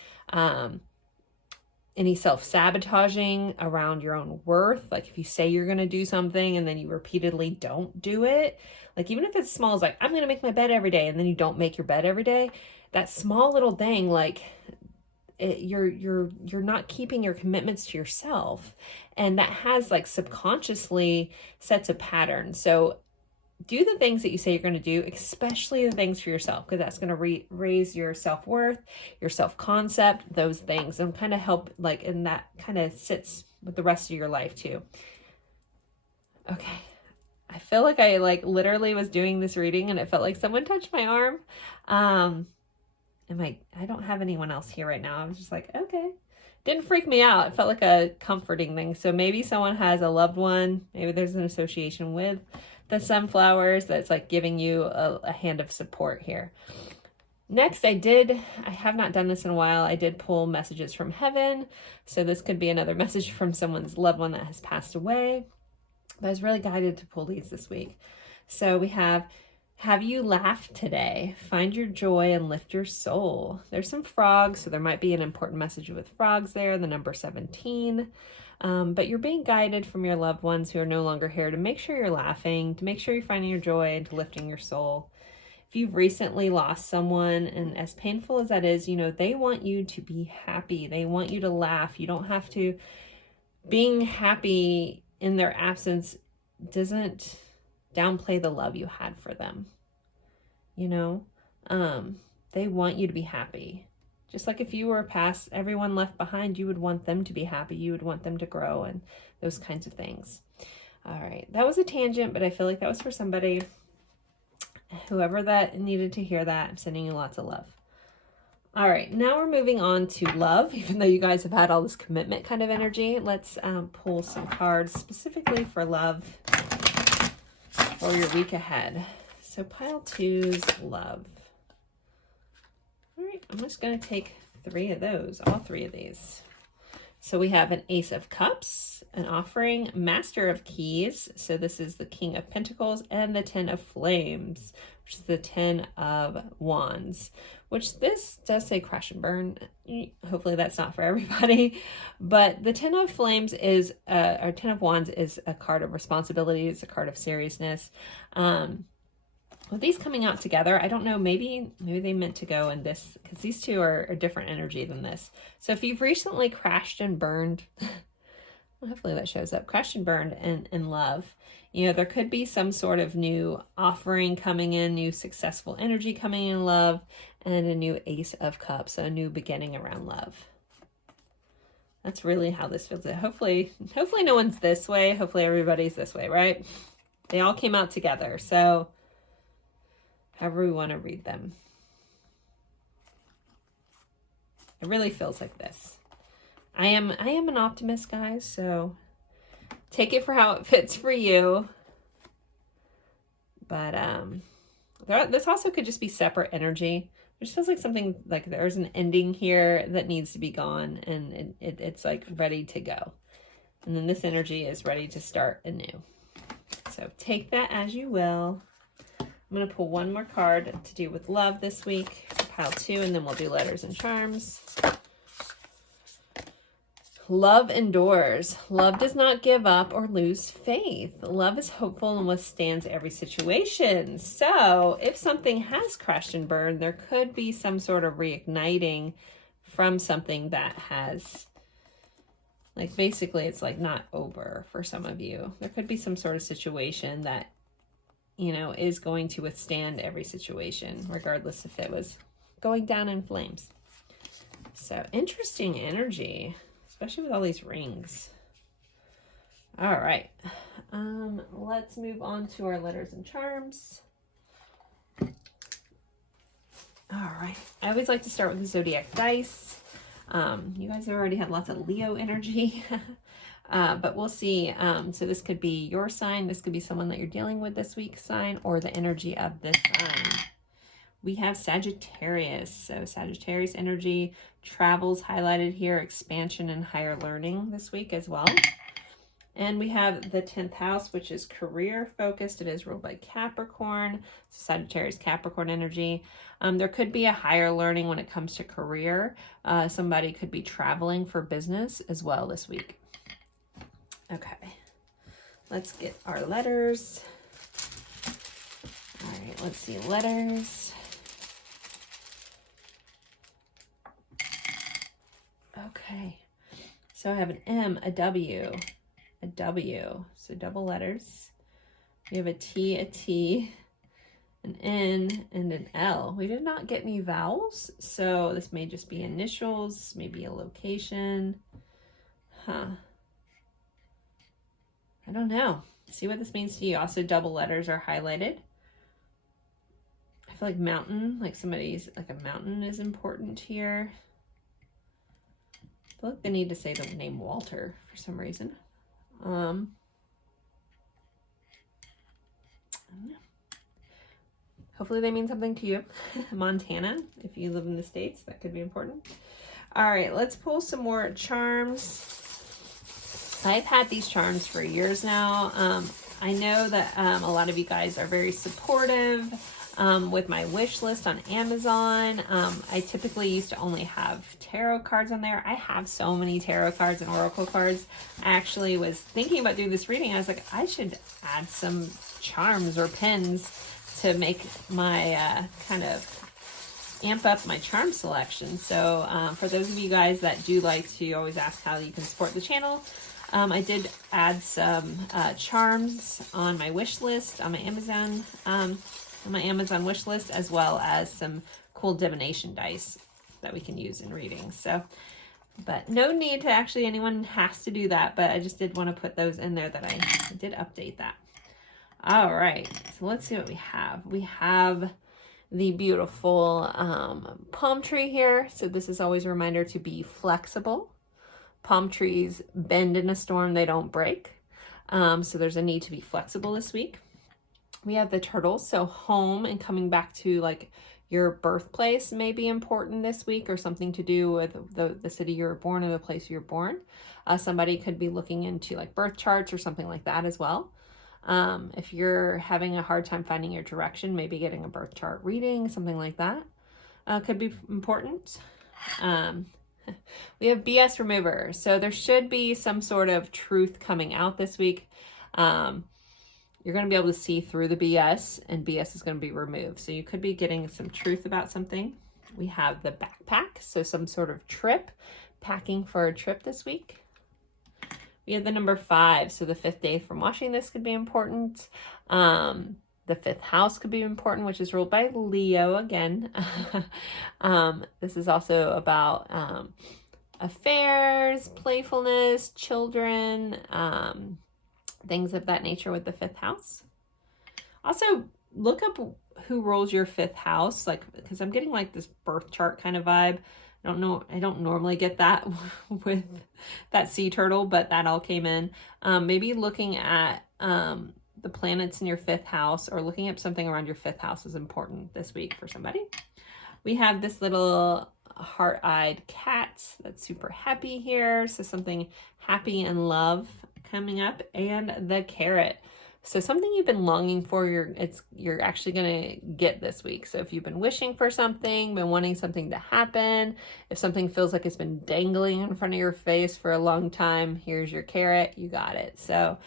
any self-sabotaging around your own worth. Like if you say you're going to do something and then you repeatedly don't do it, like even if it's small, it's like, I'm going to make my bed every day, and then you don't make your bed every day, that small little thing, like you're not keeping your commitments to yourself, and that has like subconsciously sets a pattern. So do the things that you say you're going to do, especially the things for yourself, because that's going to raise your self-worth, your self-concept, those things, and kind of help, like, and that kind of sits with the rest of your life too. Okay. I feel like I like literally was doing this reading and it felt like someone touched my arm. I don't have anyone else here right now. I was just like, okay. Didn't freak me out. It felt like a comforting thing. So maybe someone has a loved one. Maybe there's an association with the sunflowers that's like giving you a hand of support here. Next, I have not done this in a while. I did pull messages from heaven. So this could be another message from someone's loved one that has passed away. But I was really guided to pull these this week. So we have you laughed today? Find your joy and lift your soul. There's some frogs, so there might be an important message with frogs there, the number 17. But you're being guided from your loved ones who are no longer here to make sure you're laughing, to make sure you're finding your joy, and to lifting your soul. If you've recently lost someone, and as painful as that is, you know, they want you to be happy. They want you to laugh. You don't have to. Being happy in their absence doesn't downplay the love you had for them. You know, they want you to be happy. Just like if you were past everyone left behind, you would want them to be happy. You would want them to grow and those kinds of things. All right. That was a tangent, but I feel like that was for somebody. Whoever that needed to hear that, I'm sending you lots of love. All right. Now we're moving on to love. Even though you guys have had all this commitment kind of energy, let's pull some cards specifically for love for your week ahead. So pile 2's love. All right, I'm just going to take 3 of those, all 3 of these. So we have an Ace of Cups, an Offering, Master of Keys. So this is the King of Pentacles, and the 10 of Flames, which is the 10 of Wands, which this does say crash and burn. Hopefully that's not for everybody. But the 10 of Flames is, or 10 of Wands is a card of responsibility. It's a card of seriousness. With these coming out together, I don't know, maybe they meant to go in this, because these two are a different energy than this. So if you've recently crashed and burned, well, hopefully that shows up, crashed and burned in love, you know, there could be some sort of new offering coming in, new successful energy coming in love, and a new Ace of Cups, so a new beginning around love. That's really how this feels. Hopefully no one's this way. Hopefully everybody's this way, right? They all came out together, so however we want to read them. It really feels like this. I am an optimist, guys, so take it for how it fits for you. But this also could just be separate energy. It just feels like something, like there's an ending here that needs to be gone, and it's like ready to go. And then this energy is ready to start anew. So take that as you will. I'm going to pull one more card to do with love this week, pile 2, and then we'll do letters and charms. Love endures. Love does not give up or lose faith. Love is hopeful and withstands every situation. So if something has crashed and burned, there could be some sort of reigniting from something that has, like, basically it's like not over for some of you. There could be some sort of situation that, you know, is going to withstand every situation, regardless if it was going down in flames. So interesting energy, especially with all these rings. All right. Let's move on to our letters and charms. All right. I always like to start with the zodiac dice. You guys have already had lots of Leo energy, but we'll see. So this could be your sign. This could be someone that you're dealing with this week sign, or the energy of this sign. We have Sagittarius. So Sagittarius energy, travels highlighted here, expansion and higher learning this week as well. And we have the 10th house, which is career focused. It is ruled by Capricorn. Sagittarius, Capricorn energy. There could be a higher learning when it comes to career. Somebody could be traveling for business as well this week. Okay, let's get our letters. All right, let's see letters. Okay, so I have an M, a W, so double letters. We have a T, an N, and an L. We did not get any vowels, so this may just be initials, maybe a location. I don't know. See what this means to you. Also, double letters are highlighted. I feel like mountain, like somebody's, like a mountain is important here. I feel like they need to say the name Walter for some reason. I don't know. Hopefully they mean something to you. Montana, if you live in the States, that could be important. All right, let's pull some more charms. I've had these charms for years now. I know that a lot of you guys are very supportive with my wish list on Amazon. I typically used to only have tarot cards on there. I have so many tarot cards and oracle cards. I actually was thinking about doing this reading. I was like, I should add some charms or pins to make my kind of amp up my charm selection. So for those of you guys that do like to always ask how you can support the channel, I did add some charms on my wish list on my Amazon wish list, as well as some cool divination dice that we can use in readings. So, but no need to actually, anyone has to do that, but I just did want to put those in there that I did update that. All right, so let's see what we have. We have the beautiful palm tree here. So this is always a reminder to be flexible. Palm trees bend in a storm, they don't break. So there's a need to be flexible this week. We have the turtle, so home and coming back to like your birthplace may be important this week, or something to do with the city you were born or the place you were born. Somebody could be looking into like birth charts or something like that as well. If you're having a hard time finding your direction, maybe getting a birth chart reading, something like that could be important. We have BS remover. So there should be some sort of truth coming out this week. You're going to be able to see through the BS, and BS is going to be removed. So you could be getting some truth about something. We have the backpack. So some sort of trip, packing for a trip this week. We have the number 5. So the 5th day from washing this could be important. The 5th house could be important, which is ruled by Leo again. This is also about affairs, playfulness, children, things of that nature with the 5th house. Also, look up who rules your 5th house, like, because I'm getting like this birth chart kind of vibe. I don't know. I don't normally get that with that sea turtle, but that all came in. Maybe looking at the planets in your 5th house, or looking up something around your 5th house is important this week for somebody. We have this little heart-eyed cat that's super happy here. So something happy and love coming up. And the carrot. So something you've been longing for, you're actually gonna get this week. So if you've been wishing for something, been wanting something to happen, if something feels like it's been dangling in front of your face for a long time, here's your carrot, you got it. So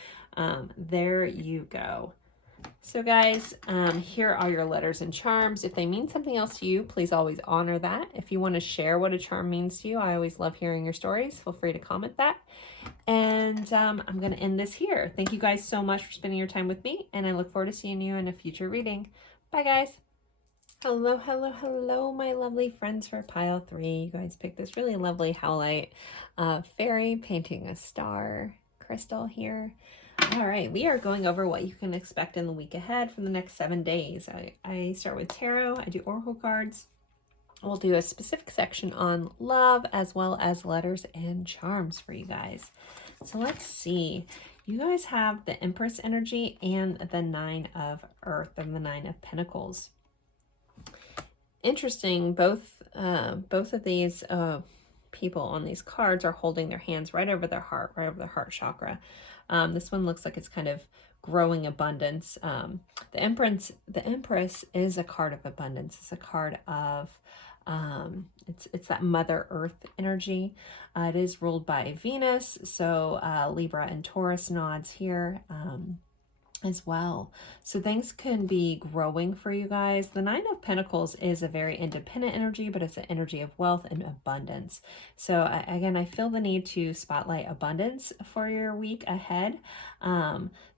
there you go. So guys, here are your letters and charms. If they mean something else to you, please always honor that. If you want to share what a charm means to you, I always love hearing your stories. Feel free to comment that. And I'm going to end this here. Thank you guys so much for spending your time with me, and I look forward to seeing you in a future reading. Bye, guys. Hello, hello, hello, my lovely friends for pile 3. You guys picked this really lovely howlite fairy painting a star crystal here. All right, we are going over what you can expect in the week ahead for the next 7 days. I start with tarot. I do oracle cards. We'll do a specific section on love as well as letters and charms for you guys. So let's see. You guys have the Empress energy and the 9 of Earth and the 9 of Pentacles. Interesting, both of these people on these cards are holding their hands right over their heart, right over their heart chakra. This one looks like it's kind of growing abundance. The Empress is a card of abundance. It's a card of, it's that Mother Earth energy. It is ruled by Venus. So Libra and Taurus nods here as well. So things can be growing for you guys. The 9 of Pentacles is a very independent energy, but it's an energy of wealth and abundance. So again, I feel the need to spotlight abundance for your week ahead.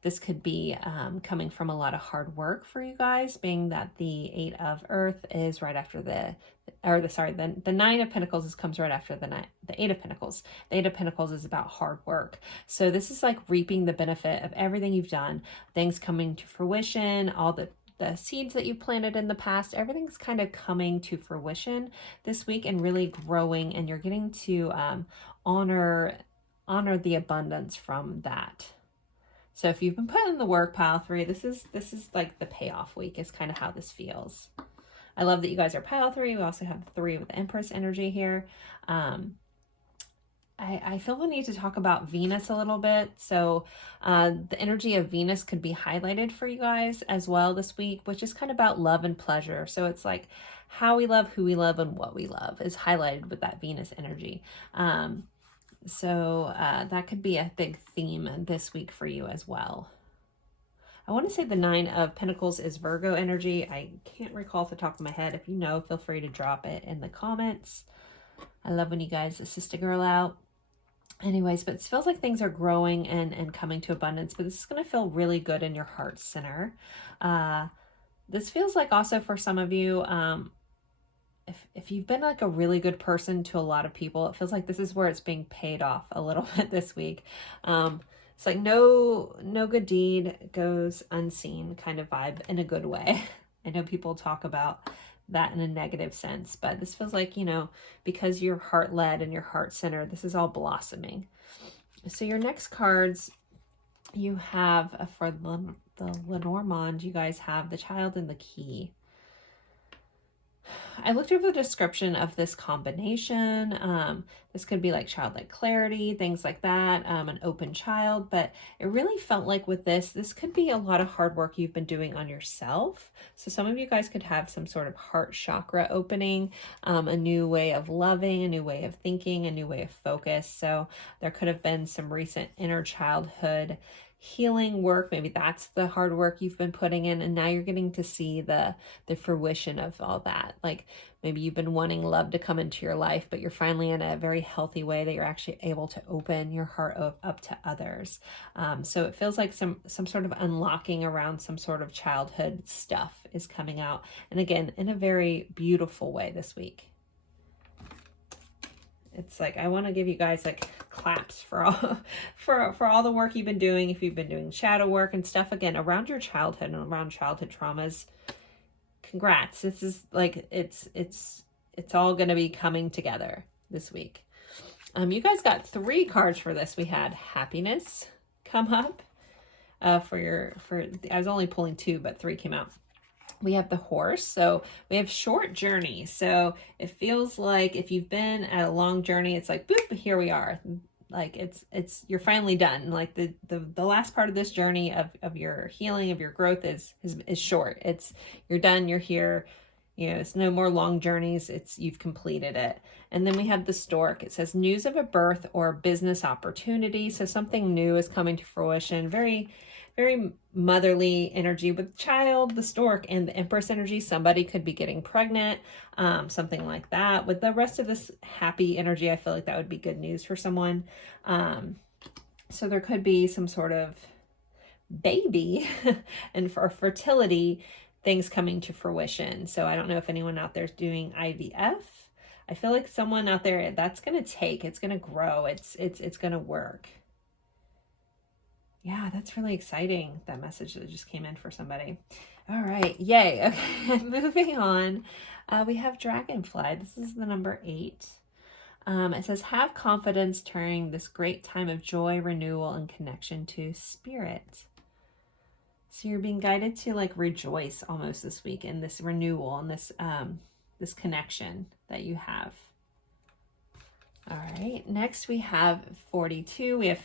This could be coming from a lot of hard work for you guys, being that the 8 of Earth is right after the 9 of Pentacles comes right after the 8 of Pentacles. The 8 of Pentacles is about hard work. So this is like reaping the benefit of everything you've done, things coming to fruition, all the seeds that you planted in the past, everything's kind of coming to fruition this week and really growing, and you're getting to honor the abundance from that. So if you've been putting in the work, pile 3, this is like the payoff week is kind of how this feels. I love that you guys are pile 3. We also have 3 with the Empress energy here. I feel the need to talk about Venus a little bit. So the energy of Venus could be highlighted for you guys as well this week, which is kind of about love and pleasure. So it's like how we love, who we love, and what we love is highlighted with that Venus energy. So that could be a big theme this week for you as well. I want to say the 9 of Pentacles is Virgo energy. I can't recall off the top of my head. If you know, feel free to drop it in the comments. I love when you guys assist a girl out. Anyways, but it feels like things are growing and coming to abundance, but this is going to feel really good in your heart center. This feels like also for some of you, if you've been like a really good person to a lot of people, it feels like this is where it's being paid off a little bit this week. It's like no good deed goes unseen kind of vibe in a good way. I know people talk about that in a negative sense, but this feels like, you know, because you're heart led and you're heart centered, this is all blossoming. So your next cards you have for the Lenormand, you guys have the Child and the Key. I looked over the description of this combination. This could be like childlike clarity, things like that, an open child, but it really felt like with this could be a lot of hard work you've been doing on yourself. So some of you guys could have some sort of heart chakra opening, a new way of loving, a new way of thinking, a new way of focus. So there could have been some recent inner childhood healing work. Maybe that's the hard work you've been putting in, and now you're getting to see the fruition of all that. Like maybe you've been wanting love to come into your life, but you're finally in a very healthy way that you're actually able to open your heart up to others. So it feels like some sort of unlocking around some sort of childhood stuff is coming out, and again in a very beautiful way this week. It's like I want to give you guys like claps for all for all the work you've been doing. If you've been doing shadow work and stuff again around your childhood and around childhood traumas, congrats. This is like it's all going to be coming together this week. You guys got 3 cards for this. We had happiness come up I was only pulling 2, but 3 came out. We have the Horse, so we have short journey. So it feels like if you've been at a long journey, it's like, boop, here we are. Like you're finally done. Like the last part of this journey of your healing, of your growth is short. You're done, you're here. You know, it's no more long journeys. You've completed it. And then we have the stork. It says news of a birth or business opportunity. So something new is coming to fruition. Very, very motherly energy with child, the stork, and the empress energy. Somebody could be getting pregnant, something like that. With the rest of this happy energy, I feel like that would be good news for someone. So there could be some sort of baby and for fertility things coming to fruition. So I don't know if anyone out there is doing IVF. I feel like someone out there, that's going to take, it's going to grow. It's going to work. Yeah, that's really exciting. That message that just came in for somebody. All right. Yay. Okay. Moving on. We have Dragonfly. This is the number 8. It says, have confidence during this great time of joy, renewal, and connection to spirit. So you're being guided to like rejoice almost this week in this renewal and this connection that you have. All right. Next we have 42. We have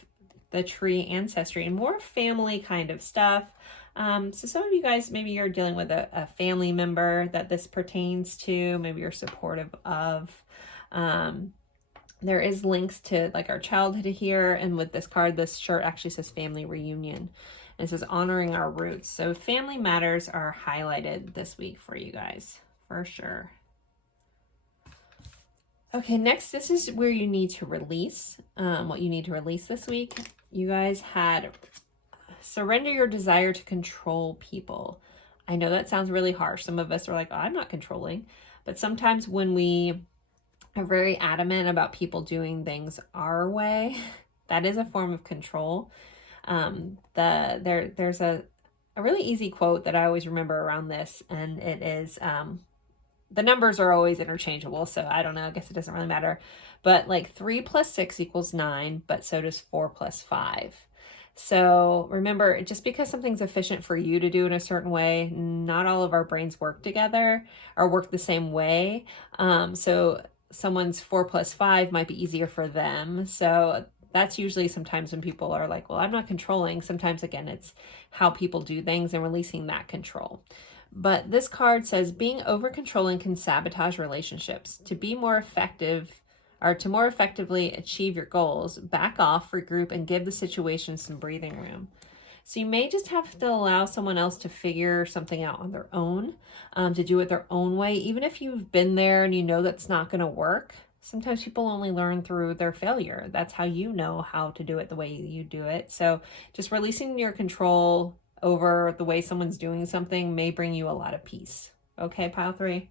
the tree ancestry and more family kind of stuff. So some of you guys, maybe you're dealing with a family member that this pertains to. Maybe you're supportive of. There is links to like our childhood here. And with this card, this shirt actually says family reunion. It says honoring our roots. So family matters are highlighted this week for you guys, for sure. Okay, next, this is where you need to release, what you need to release this week. You guys had surrender your desire to control people. I know that sounds really harsh. Some of us are like, oh, I'm not controlling. But sometimes when we are very adamant about people doing things our way, that is a form of control. There's a really easy quote that I always remember around this, and it is, the numbers are always interchangeable, so I don't know, I guess it doesn't really matter, but like 3 + 6 = 9, but so does 4 + 5. So remember, just because something's efficient for you to do in a certain way, not all of our brains work together or work the same way. So someone's 4 + 5 might be easier for them. So that's usually sometimes when people are like, well, I'm not controlling. Sometimes, again, it's how people do things and releasing that control. But this card says being over controlling can sabotage relationships. To be more effective, or to more effectively achieve your goals, back off, regroup, and give the situation some breathing room. So you may just have to allow someone else to figure something out on their own, to do it their own way. Even if you've been there and you know that's not going to work, sometimes people only learn through their failure. That's how you know how to do it the way you do it. So just releasing your control over the way someone's doing something may bring you a lot of peace. Okay, pile 3.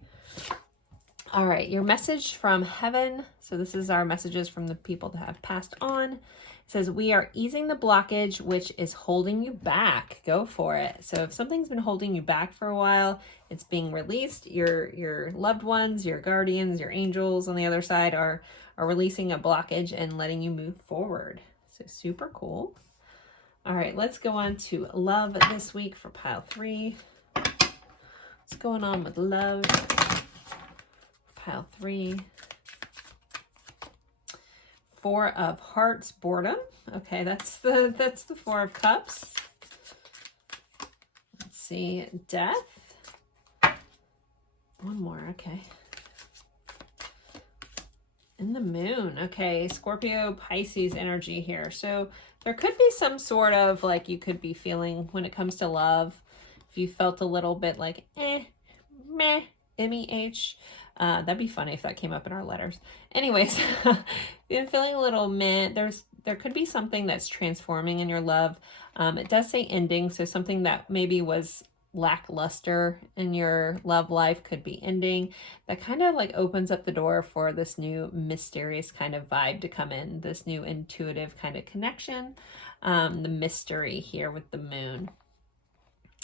All right, your message from heaven. So this is our messages from the people that have passed on. It says, we are easing the blockage which is holding you back. Go for it. So if something's been holding you back for a while, it's being released. Your loved ones, your guardians, your angels on the other side are releasing a blockage and letting you move forward. So super cool. All right, let's go on to love this week for pile 3. What's going on with love? Pile 3. 4 of Hearts, boredom. Okay, that's the 4 of Cups. Let's see, death. One more, okay. And the moon. Okay, Scorpio, Pisces energy here. So there could be some sort of like you could be feeling when it comes to love. If you felt a little bit like meh, M-E-H. That'd be funny if that came up in our letters. Anyways, you're feeling a little meh. There could be something that's transforming in your love. It does say ending, so something that maybe was lackluster in your love life could be ending. That kind of like opens up the door for this new mysterious kind of vibe to come in, this new intuitive kind of connection, the mystery here with the moon.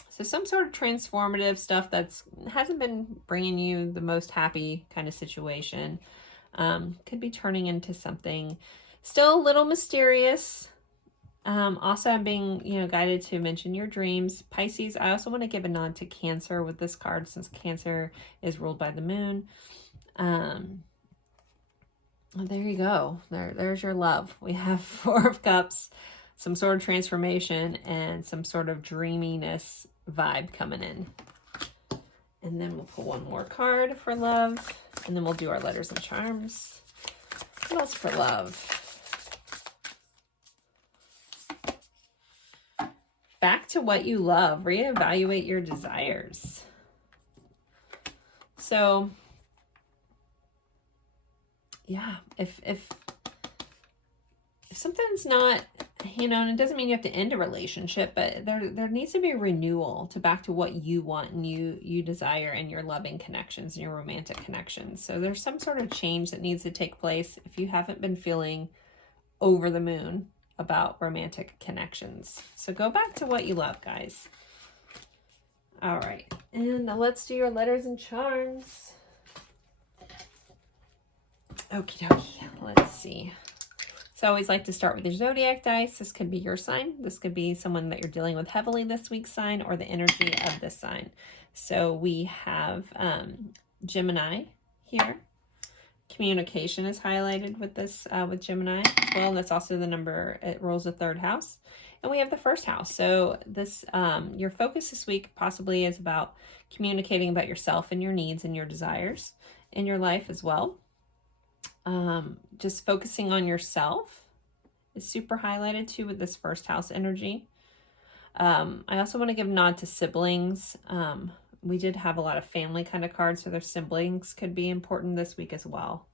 So some sort of transformative stuff that's hasn't been bringing you the most happy kind of situation could be turning into something still a little mysterious. Also, I'm being, guided to mention your dreams. Pisces, I also want to give a nod to Cancer with this card since Cancer is ruled by the moon. Well, there you go. There's your love. We have Four of Cups, some sort of transformation, and some sort of dreaminess vibe coming in. And then we'll pull one more card for love, and then we'll do our letters and charms. What else for love? Back to what you love. Reevaluate your desires. So, yeah, if something's not, you know, and it doesn't mean you have to end a relationship, but there needs to be a renewal to back to what you want and you desire in your loving connections and your romantic connections. So there's some sort of change that needs to take place if you haven't been feeling over the moon about romantic connections. So go back to what you love, guys. All right, and now let's do your letters and charms. Okie dokie, let's see. So I always like to start with your zodiac dice. This could be your sign. This could be someone that you're dealing with heavily this week's sign, or the energy of this sign. So we have Gemini here. Communication is highlighted with this, with Gemini as well. That's also the number, it rolls the third house. And we have the first house. So this, your focus this week possibly is about communicating about yourself and your needs and your desires in your life as well. Just focusing on yourself is super highlighted too with this first house energy. I also want to give a nod to siblings. We did have a lot of family kind of cards, so their siblings could be important this week as well.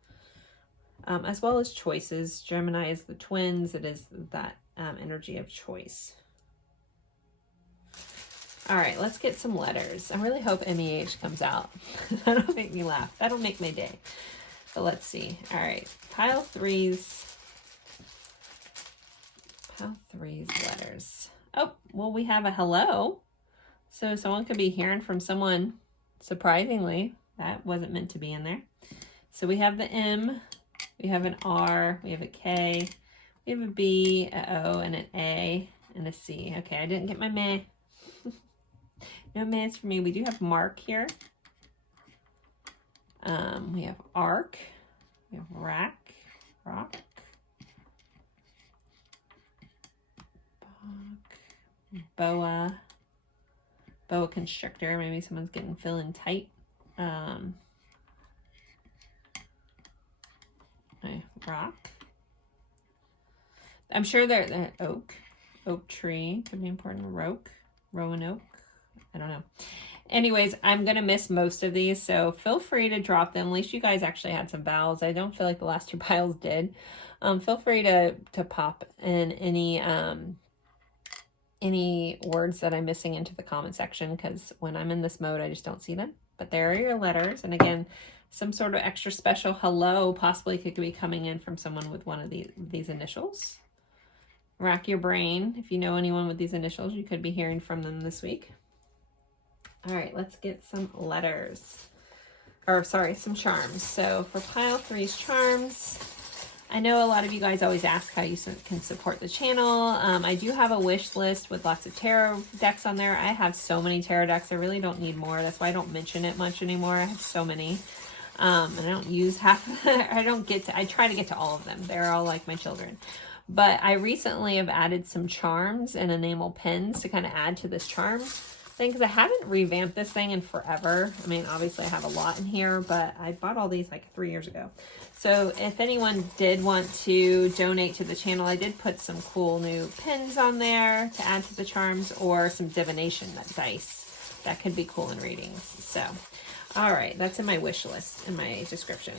As well as choices. Gemini is the twins. It is that energy of choice. All right, let's get some letters. I really hope MEH comes out. That'll make me laugh. That'll make my day. But let's see. All right, pile threes. Pile threes letters. Oh, well, we have a hello. So someone could be hearing from someone, surprisingly. That wasn't meant to be in there. So we have the M, we have an R, we have a K, we have a B, a O, and an A, and a C. Okay, I didn't get my meh. No mehs for me. We do have Mark here. We have Arc, we have Rock, Boa Constrictor. Maybe someone's feeling tight. Rock. I'm sure they're oak tree could be important. Rowan oak. I don't know. Anyways, I'm going to miss most of these, so feel free to drop them. At least you guys actually had some vowels. I don't feel like the last two piles did. Feel free to pop in any words that I'm missing into the comment section, because when I'm in this mode, I just don't see them. But there are your letters. And again, some sort of extra special hello possibly could be coming in from someone with one of these initials. Rack your brain. If you know anyone with these initials, you could be hearing from them this week. All right, let's get some letters. Or sorry, some charms. So for pile three's charms, I know a lot of you guys always ask how you can support the channel. I do have a wish list with lots of tarot decks on there. I have so many tarot decks. I really don't need more. That's why I don't mention it much anymore. I have so many. And I don't use half. I try to get to all of them. They're all like my children. But I recently have added some charms and enamel pins to kind of add to this charm thing, because I haven't revamped this thing in forever. I mean, obviously I have a lot in here, but I bought all these like 3 years ago. So if anyone did want to donate to the channel, I did put some cool new pins on there to add to the charms, or some divination dice that could be cool in readings. So, all right, that's in my wish list, in my description.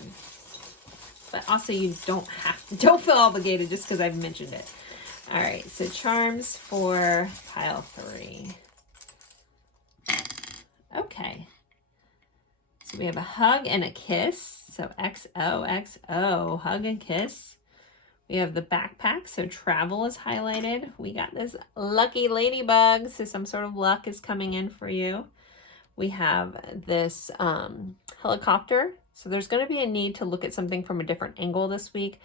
But also you don't feel obligated just because I've mentioned it. All right, so charms for pile three. Okay. So we have a hug and a kiss. So XOXO, hug and kiss. We have the backpack, so travel is highlighted. We got this lucky ladybug, so some sort of luck is coming in for you. We have this helicopter. So there's going to be a need to look at something from a different angle this week.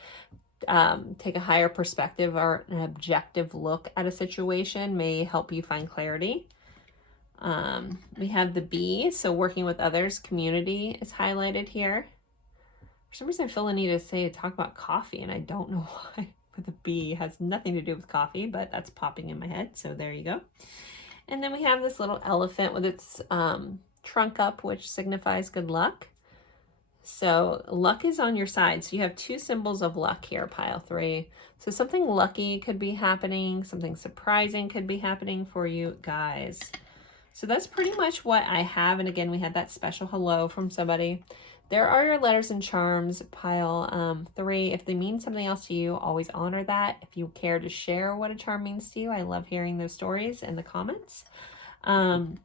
Take a higher perspective or an objective look at a situation may help you find clarity. We have the bee, so working with others, community is highlighted here. For some reason I feel the need to talk about coffee, and I don't know why. With a B, it has nothing to do with coffee, but that's popping in my head, so there you go. And then we have this little elephant with its trunk up, which signifies good luck. So luck is on your side. So you have two symbols of luck here, pile 3. So something lucky could be happening, something surprising could be happening for you guys. So that's pretty much what I have. And again, we had that special hello from somebody. There are your letters and charms, pile 3. If they mean something else to you, always honor that. If you care to share what a charm means to you, I love hearing those stories in the comments. I'm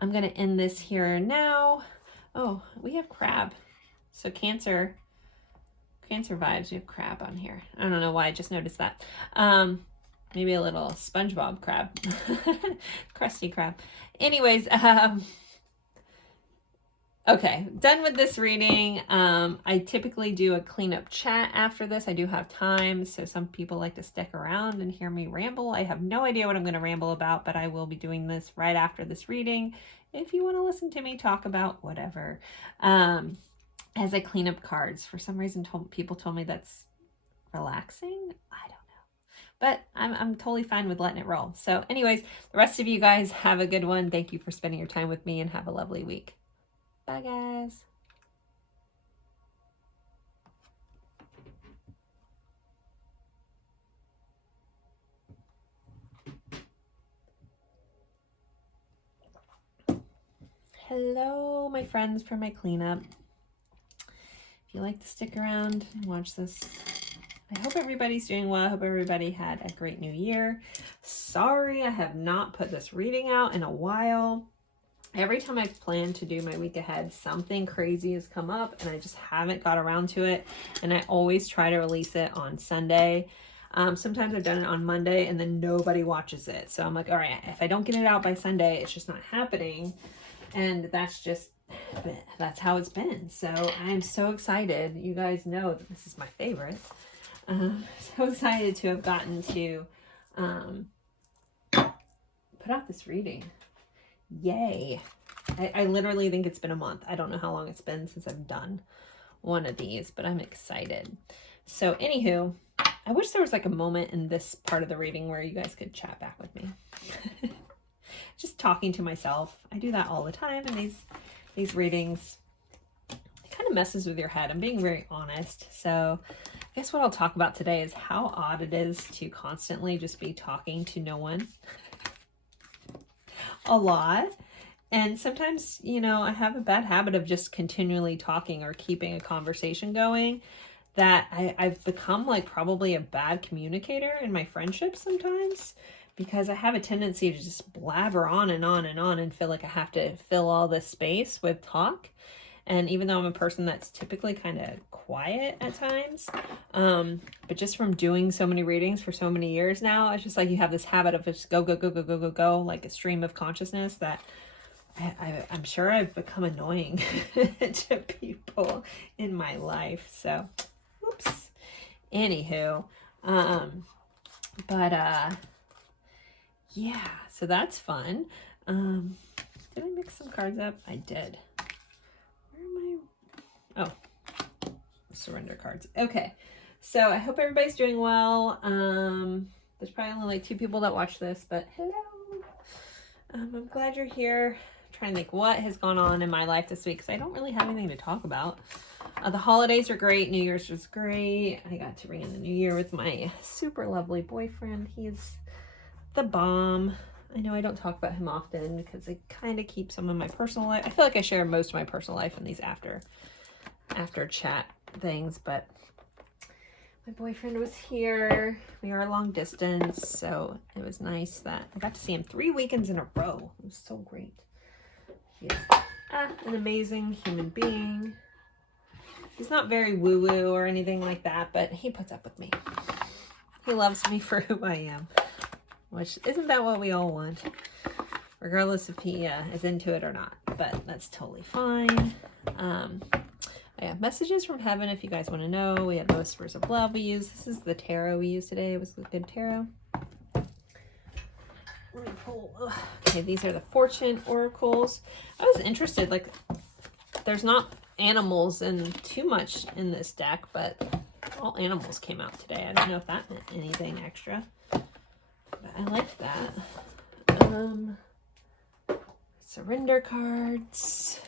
going to end this here now. Oh, we have crab. So Cancer vibes. We have crab on here. I don't know why I just noticed that. Maybe a little SpongeBob crab. Crusty crab. Anyways, okay, done with this reading. I typically do a cleanup chat after this. I do have time, so some people like to stick around and hear me ramble. I have no idea what I'm going to ramble about, but I will be doing this right after this reading if you want to listen to me talk about whatever. As I clean up cards, for some reason people told me that's relaxing. I don't know, but I'm totally fine with letting it roll. So anyways, the rest of you guys have a good one. Thank you for spending your time with me, and have a lovely week. Bye, guys. Hello, my friends, for my cleanup. If you like to stick around and watch this, I hope everybody's doing well. I hope everybody had a great new year. Sorry, I have not put this reading out in a while. Every time I've planned to do my week ahead, something crazy has come up and I just haven't got around to it. And I always try to release it on Sunday. Sometimes I've done it on Monday and then nobody watches it. So I'm like, all right, if I don't get it out by Sunday, it's just not happening. And that's how it's been. So I'm so excited. You guys know that this is my favorite. So excited to have gotten to put out this reading. Yay. I literally think it's been a month. I don't know how long it's been since I've done one of these, but I'm excited. So anywho, I wish there was like a moment in this part of the reading where you guys could chat back with me. Just talking to myself. I do that all the time in these readings. It kind of messes with your head. I'm being very honest. So I guess what I'll talk about today is how odd it is to constantly just be talking to no one. A lot. And sometimes, you know, I have a bad habit of just continually talking or keeping a conversation going, that I've become like probably a bad communicator in my friendships sometimes, because I have a tendency to just blabber on and on and on and feel like I have to fill all this space with talk. And even though I'm a person that's typically kind of quiet at times, but just from doing so many readings for so many years now, it's just like you have this habit of just go, like a stream of consciousness that I'm sure I've become annoying to people in my life. So, whoops. Anywho, yeah, so that's fun. Did I mix some cards up? I did. Oh, surrender cards. Okay, so I hope everybody's doing well. There's probably only like 2 people that watch this, but hello. I'm glad you're here. I'm trying to think what has gone on in my life this week, because I don't really have anything to talk about. The holidays are great. New Year's was great. I got to bring in the new year with my super lovely boyfriend. He's the bomb. I know I don't talk about him often because I kind of keep some of my personal life. I feel like I share most of my personal life in these after chat things, but my boyfriend was here. We are long distance, so it was nice that I got to see him 3 weekends in a row. It was so great. He's an amazing human being. He's not very woo-woo or anything like that, but he puts up with me. He loves me for who I am, which isn't that what we all want, regardless if he is into it or not, but that's totally fine. I have messages from heaven if you guys want to know. We have the whispers of love we use. This is the tarot we used today. It was a good tarot. Let me pull. Okay, these are the fortune oracles. I was interested, like, there's not animals and too much in this deck, but all animals came out today. I don't know if that meant anything extra, but I like that. Surrender cards.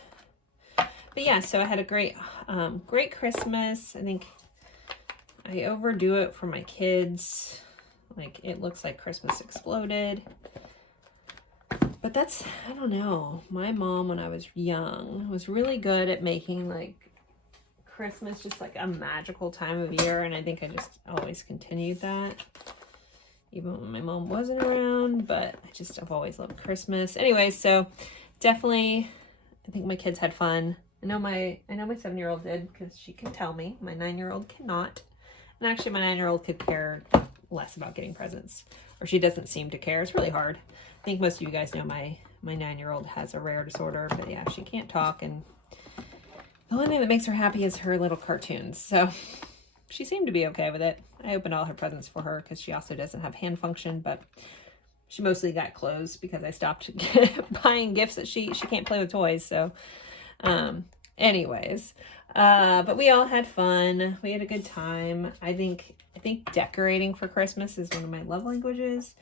But yeah, so I had a great Christmas. I think I overdo it for my kids. Like, it looks like Christmas exploded. But that's, I don't know. My mom, when I was young, was really good at making, like, Christmas just, like, a magical time of year. And I think I just always continued that. Even when my mom wasn't around. But I've always loved Christmas. Anyway, so definitely, I think my kids had fun. I know my 7-year-old did, because she can tell me. My 9-year-old cannot. And actually, my 9-year-old could care less about getting presents. Or she doesn't seem to care. It's really hard. I think most of you guys know my 9-year-old has a rare disorder. But yeah, she can't talk. And the only thing that makes her happy is her little cartoons. So she seemed to be okay with it. I opened all her presents for her because she also doesn't have hand function. But she mostly got clothes because I stopped buying gifts that she can't play with toys. So anyways, but we all had fun. We had a good time. I think decorating for Christmas is one of my love languages.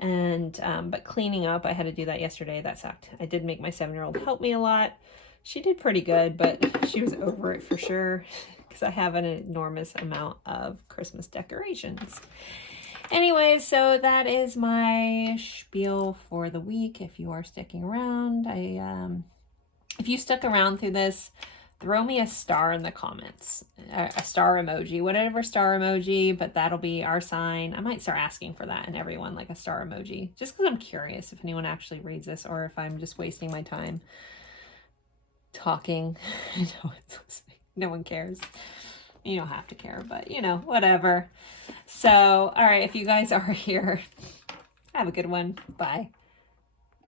And but cleaning up, I had to do that yesterday. That sucked. I did make my 7-year-old help me a lot. She did pretty good, but she was over it for sure because I have an enormous amount of Christmas decorations. Anyway, so that is my spiel for the week. If you are sticking around, if you stuck around through this, throw me a star in the comments, a star emoji, whatever star emoji, but that'll be our sign. I might start asking for that in everyone, like a star emoji, just because I'm curious if anyone actually reads this or if I'm just wasting my time talking. No one cares. You don't have to care, but whatever. So, all right, if you guys are here, have a good one. Bye.